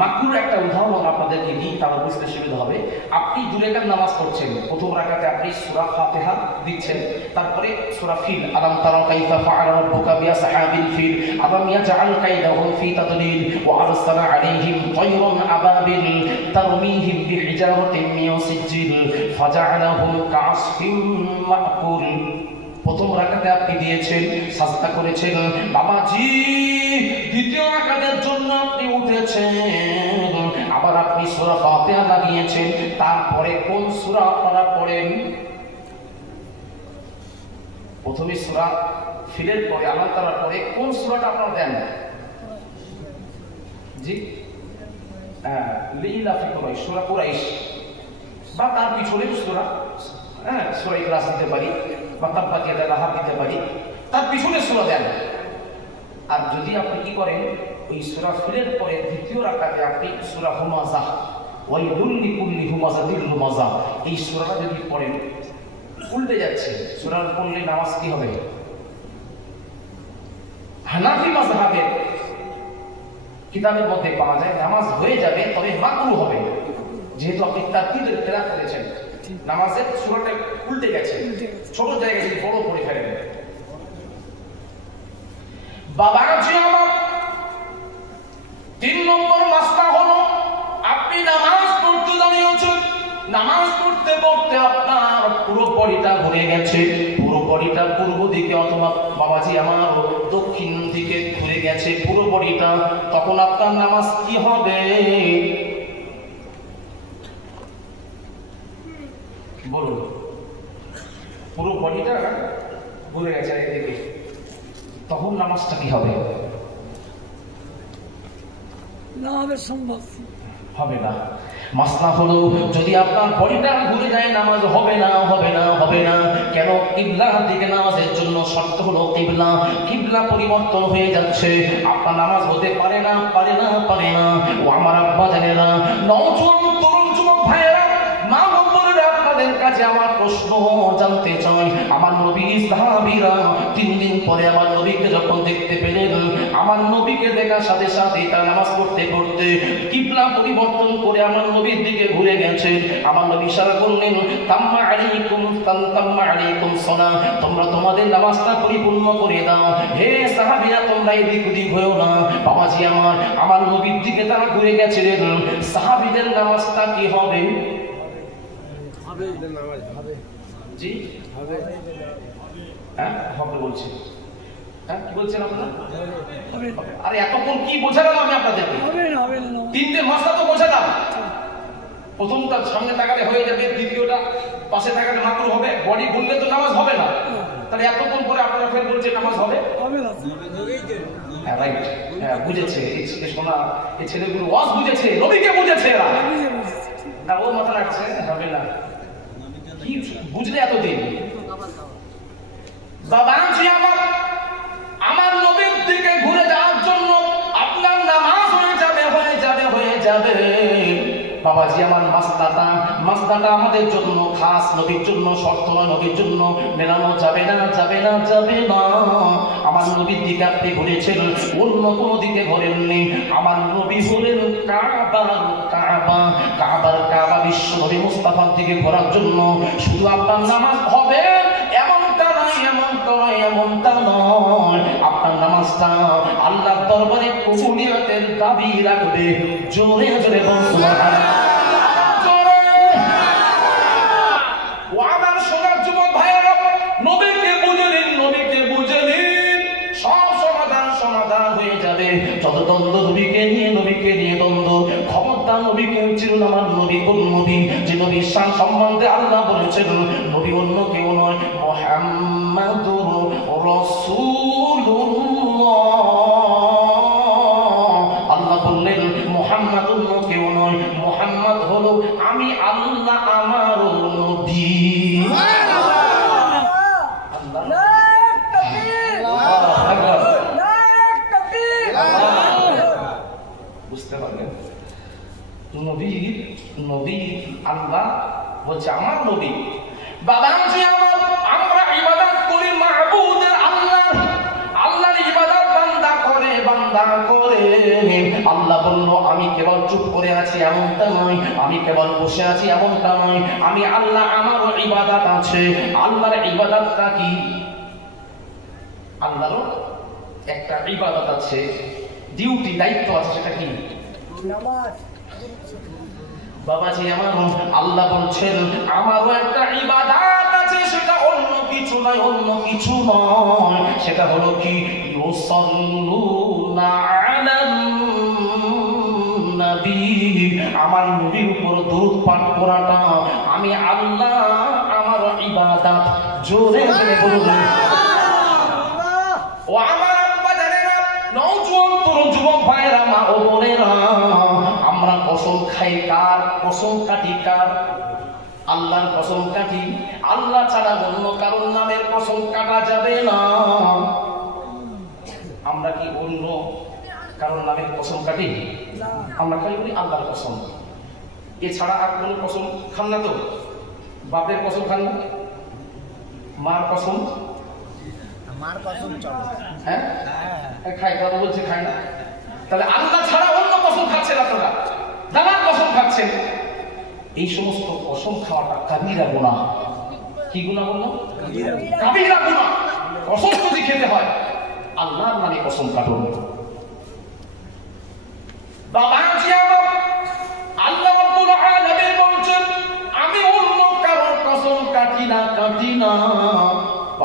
মাকরুর একটা উদাহরণ আপনাদেরকে দিই, তাহলে বুঝতে সুবিধা হবে। আপনি 2 রাকাত নামাজ পড়ছেন, প্রথম রাকাতে আপনি সূরা ফাতিহা দিচ্ছেন, তারপরে সূরা ফিল, আলাম তারা কাইফা ফাআলা রাব্বুকা বিআসহাবিল ফিল, আলাম ইয়াজআল কাইদাহুম ফি তাদলিল ওয়া আরসালা আলাইহিম তায়রান আবাবিল তারমিহিম বিহিজারাতিন মিন সিজিল ফাজআলাহুম কাআসফিন মাকুল। প্রথম রাকাতে আপনি দিয়েছেন, সাজদা করেছেন, বাবাজি দ্বিতীয় রাকাতের জন্য আপনি উঠেছেন, আবার আপনি সূরা ফাতিহা লাগিয়েছেন, তারপরে কোন সূরা আপনারা পড়েন? প্রথমে সূরা ফিলের পরে আল্লাহ তাআলা পরে কোন সূরাটা আপনারা দেন? জি লিলা ফি কুরাইশ, সূরা কুরাইশ, বা তার পিছনে সূরা সূরা ইখলাস দিতে পারি, বা তাব্বাত ইয়াদা লাহাব দিতে পারি, তার পিছনে সূরা দেন। আর যদি আপনি কি করেন, ওই সূরা ফিলের পরে দ্বিতীয় রাকাতে আপনি সূরা হুমাযা, ওয়াইলুল লিকুল্লি হুমাযাতিল লুমাযা, এই সূরাটা যদি পড়েন, উল্টে যাচ্ছে, সূরা পড়লে নামাজ কি হবে? হানাফি মাযহাবের কিতাবের মধ্যে পাওয়া যায় নামাজ হয়ে যাবে, তবে মাকরুহ হবে, যেহেতু আপনি তারতিবের খেলাফ করেছেন, নামাজের সূরাটা উল্টে গেছে, ছোট জায়গায় যদি বড় করে ফেলেন। বাবাজি আমার, 3 নম্বর মাসলা হলো, আপনি নামাজ পড়তে দাঁড়িয়েছেন, নামাজ পড়তে আপনার পুরো বডিটা ঘুরে গেছে, পুরো বডিটা পূর্ব দিকে অথবা বাবাজি আমার দক্ষিণ দিকে ঘুরে গেছে পুরো বডিটা, তখন আপনার নামাজ কি হবে? বলুন। পুরো বডিটা ঘুরে গেছে এদিকে, তখন নামাজটা কি হবে? না হবে সম্ভব হবে না। মাসলা হলো যদি আপনার বডিটা ঘুরে যায় নামাজ হবে না, হবে না, হবে না। কেন? কিবলার দিকে নামাজের জন্য শর্ত হলো কিবলা পরিবর্তন হয়ে যাচ্ছে, আপনার নামাজ হতে পারে না, পারে না, পারে না। ও আমার আব্বা জানেরা, নওজোয়ান তরুণ যুবক ভাইয়েরা, মা বোনেরা, আপনাদের কাছে আমার প্রশ্ন জানতে চাই। আমার নবী সাহাবীরা 3 দিন পরে আমার নবীকে যখন দেখতে পেলেন, আমার নবীকে দেখার সাথে সাথে তারা নামাজ পড়তে পড়তে কিবলা পরিবর্তন করে আমার নবীর দিকে ঘুরে গেছে। আমার নবী ইশারা করলেন, তাম্মা আলাইকুম সালাহ, তোমরা তোমাদের নামাজটা পরিপূর্ণ করে দাও। হে সাহাবীরা, তোমরা এদিক ওদিক হয়েও না। বাবাজি আমার নবীর দিকে তারা ঘুরে গেছিলেন। সাহাবীদের নামাজটা কি হবে? হবে নামাজ হবে। জি হবে। হ্যাঁ হবে বলছি। হ্যাঁ কি বলছেন আপনারা? হবে আরে এতক্ষণ কি বোঝালাম আমি আপনাদেরকে? হবে না, হবে না। তিনটে মাসলা তো বোঝালাম। প্রথমটা সামনে তাকালে হয়ে যাবে, দ্বিতীয়টা পাশে তাকালে মাকরুহ হবে, বডি ঘুরলে তো নামাজ হবে না। তাহলে এতক্ষণ পরে আপনারা ফের বলছেন নামাজ হবে? হবে না। হ্যাঁ রাইট, হ্যাঁ বুঝেছে। এই শোনা, এই ছেলেগুলো ওয়াজ বুঝেছে, নবীকে বুঝেছে এরা। না ওর মাথা রাখছে হবে না, কি বুঝলে এতদিন? বাবাজি আমার নবীর দিকে ঘুরে যাওয়ার জন্য আপনার নামাজ হয়ে যাবে, হয়ে যাবে, হয়ে যাবে। বাবাজি আমার মাসলাটা আমাদের জন্য খাস, নবীর জন্য শর্ত নয়, নবীর জন্য মেলানো যাবে না, যাবে না, যাবে না। আমার নবীর দিকে আপনি ঘুরেছেন, অন্য কোনো দিকে ঘোরেননি। আমার নবী হলেন কাবা বিশ্ব নবী মুস্তাফার দিকে ঘোরার জন্য। শুধু আপনার নামাজ হবে এমনটা নয়, এমনটা নয়। আপনার নামাজটা আল্লাহর দরবারে কবুলিয়তের দাবি রাখবে। জোরে জোরে বলুন সুবহানাল্লাহ। ও আমার সোনার যুবক ভাইয়েরা, নবীকে বুঝে নিন, সব সমাধান হয়ে যাবে। যত দ্বন্দ্ব নবীকে নিয়ে দ্বন্দ্ব, খবরদার নবীকে চিনুন। আমার নবী কোন নবী? যে নবীর শান সম্বন্ধে আল্লাহ বলেছেন নবী অন্য কেউ নয়, মুহাম্মাদুর রাসূলুল্লাহ। আল্লাহ বললেন মুহাম্মদ অন্য কেউ নয়, মুহাম্মদ হলো আমি আল্লাহ, আমার নবী। বুঝতে পারলেন? নবী আল্লাহ বলছে আমার নবী। বাবাজি আমরা ইবাদত করি মাহবুদের আল্লাহর ইবাদত বান্দা করে। আল্লাহ বলল আমি কেবল চুপ করে আছি এমনটা নয়, আমি কেবল বসে আছি এমনটা নয়, আমি আল্লাহ, আমারও ইবাদত আছে। আল্লাহর ইবাদতটা কি? আল্লাহরও একটা ইবাদত আছে, ডিউটি, দায়িত্ব আছে। সেটা কি? নামাজ। বাবাজি আল্লাহ বলছেন আমারও একটা ইবাদত আছে, সেটা অন্য কিছু নয়, সেটা হলো কি? ইউসাল্লুনা আলান নবী, আমার নবীর উপর দরুদ পাঠ করাটা আমি আল্লাহ, আমার ইবাদত। জোরে জোরে বলুন। ও আমার আব্বা জানেরা, নওজোয়ান তরুণ যুবক ভাইরা, মা ও বোনেরা, আমরা কসম খাই কার? কসম কাটি কার? আল্লাহর কসম কাটি। আল্লাহ ছাড়া অন্য কারোর নামের কসম কাটা যাবে না। আমরা কি অন্য কারোর নামের কসম কাটি? আমরা খালি বলি আল্লাহর কসম। এছাড়া আর কোনো কসম খান না তো? বাপের কসম খান না? মার কসম? আমার কসম চলে। হ্যাঁ খায়, কথা বলছে খায় না। তাহলে আল্লাহ ছাড়া অন্য কসম খাচ্ছেন আপনারা, দালার কসম খাচ্ছেন। এই সমস্ত কসম খাওয়াটা কাবিরা গুনাহ। কি গুনাহ বললাম? কাবিরা গুনাহ। কসম যদি খেতে হয় আল্লাহর নামে কসম কাটুন। বাবাজি আল্লাহ রাব্বুল আলামিন বলছেন আমি অন্য কারোর কসম কাটি না।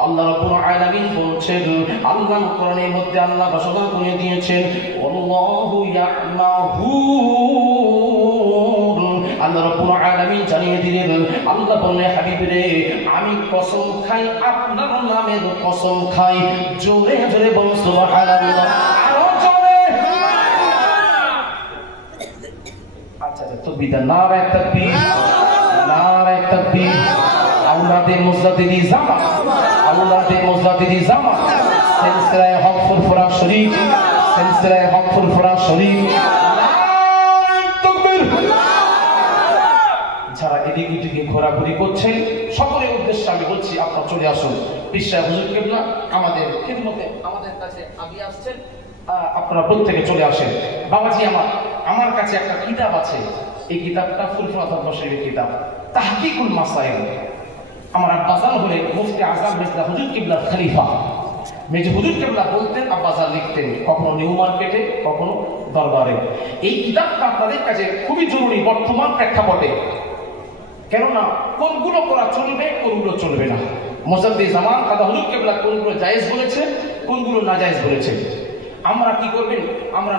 আল্লাহ রাব্বুল আলামিন বলছেন, আল্লাহ কোরআনের মধ্যে আল্লাহ ঘোষণা করে দিয়েছেন আল্লাহু ইয়ামাহু। আল্লাহ রাব্বুল আলামিন জানিয়ে দিলেন, আল্লাহ বললেন হাবিব রে আমি কসম খাই, আপনার নামের কসম খাই। জোরে জোরে বল সুবহানাল্লাহ। আরো জোরে। তো বিদায় নারায়ে তাকবীর, নারায়ে তাকবীর। আওলাদে মুজাদ্দিদি জামান, আওলাদে মুজাদ্দিদি জামান, সিলসিলায়ে হক ফুরফুরা শরীফ, সিলসিলায়ে হক ফুরফুরা শরীফ। নারায়ে তাকবীর। যারা এদিক ওদিকে ঘোরাঘুরি করছেন সকলের উদ্দেশ্যে আমি বলছি, আপনারা চলে আসুন। পীর সাহেব হুজুর কিবলা আমাদের খিদমতে আমাদের কাছে আগিয়ে আসছেন, আপনারা প্রত্যেকে চলে আসেন। বাবাজি আমার কাছে একটা কিতাব আছে, এই কিতাবটা ফুরফুরা শরীফের কিতাব, তাহকিকুল মাসাইল। আমার আব্বাজান হলেন মুফতি আজম মির্জা হুজুর কিবলার খলিফা। মেজর হুজুর কিবলা বলতেন, আব্বাজান লিখতেন, কখনো নিউ মার্কেটে, কখনো দরবারে। এই কিতাবটা আপনাদের কাছে খুবই জরুরি বর্তমান প্রেক্ষাপটে, কেননা কোনগুলো করা চলবে, কোনগুলো চলবে না। মুজাদ্দিদ জামান দাদা হুজুর কিবলা কোনগুলো জায়েজ বলেছে, কোনগুলো নাজায়েজ বলেছে। আমরা কি করবেন, আমরা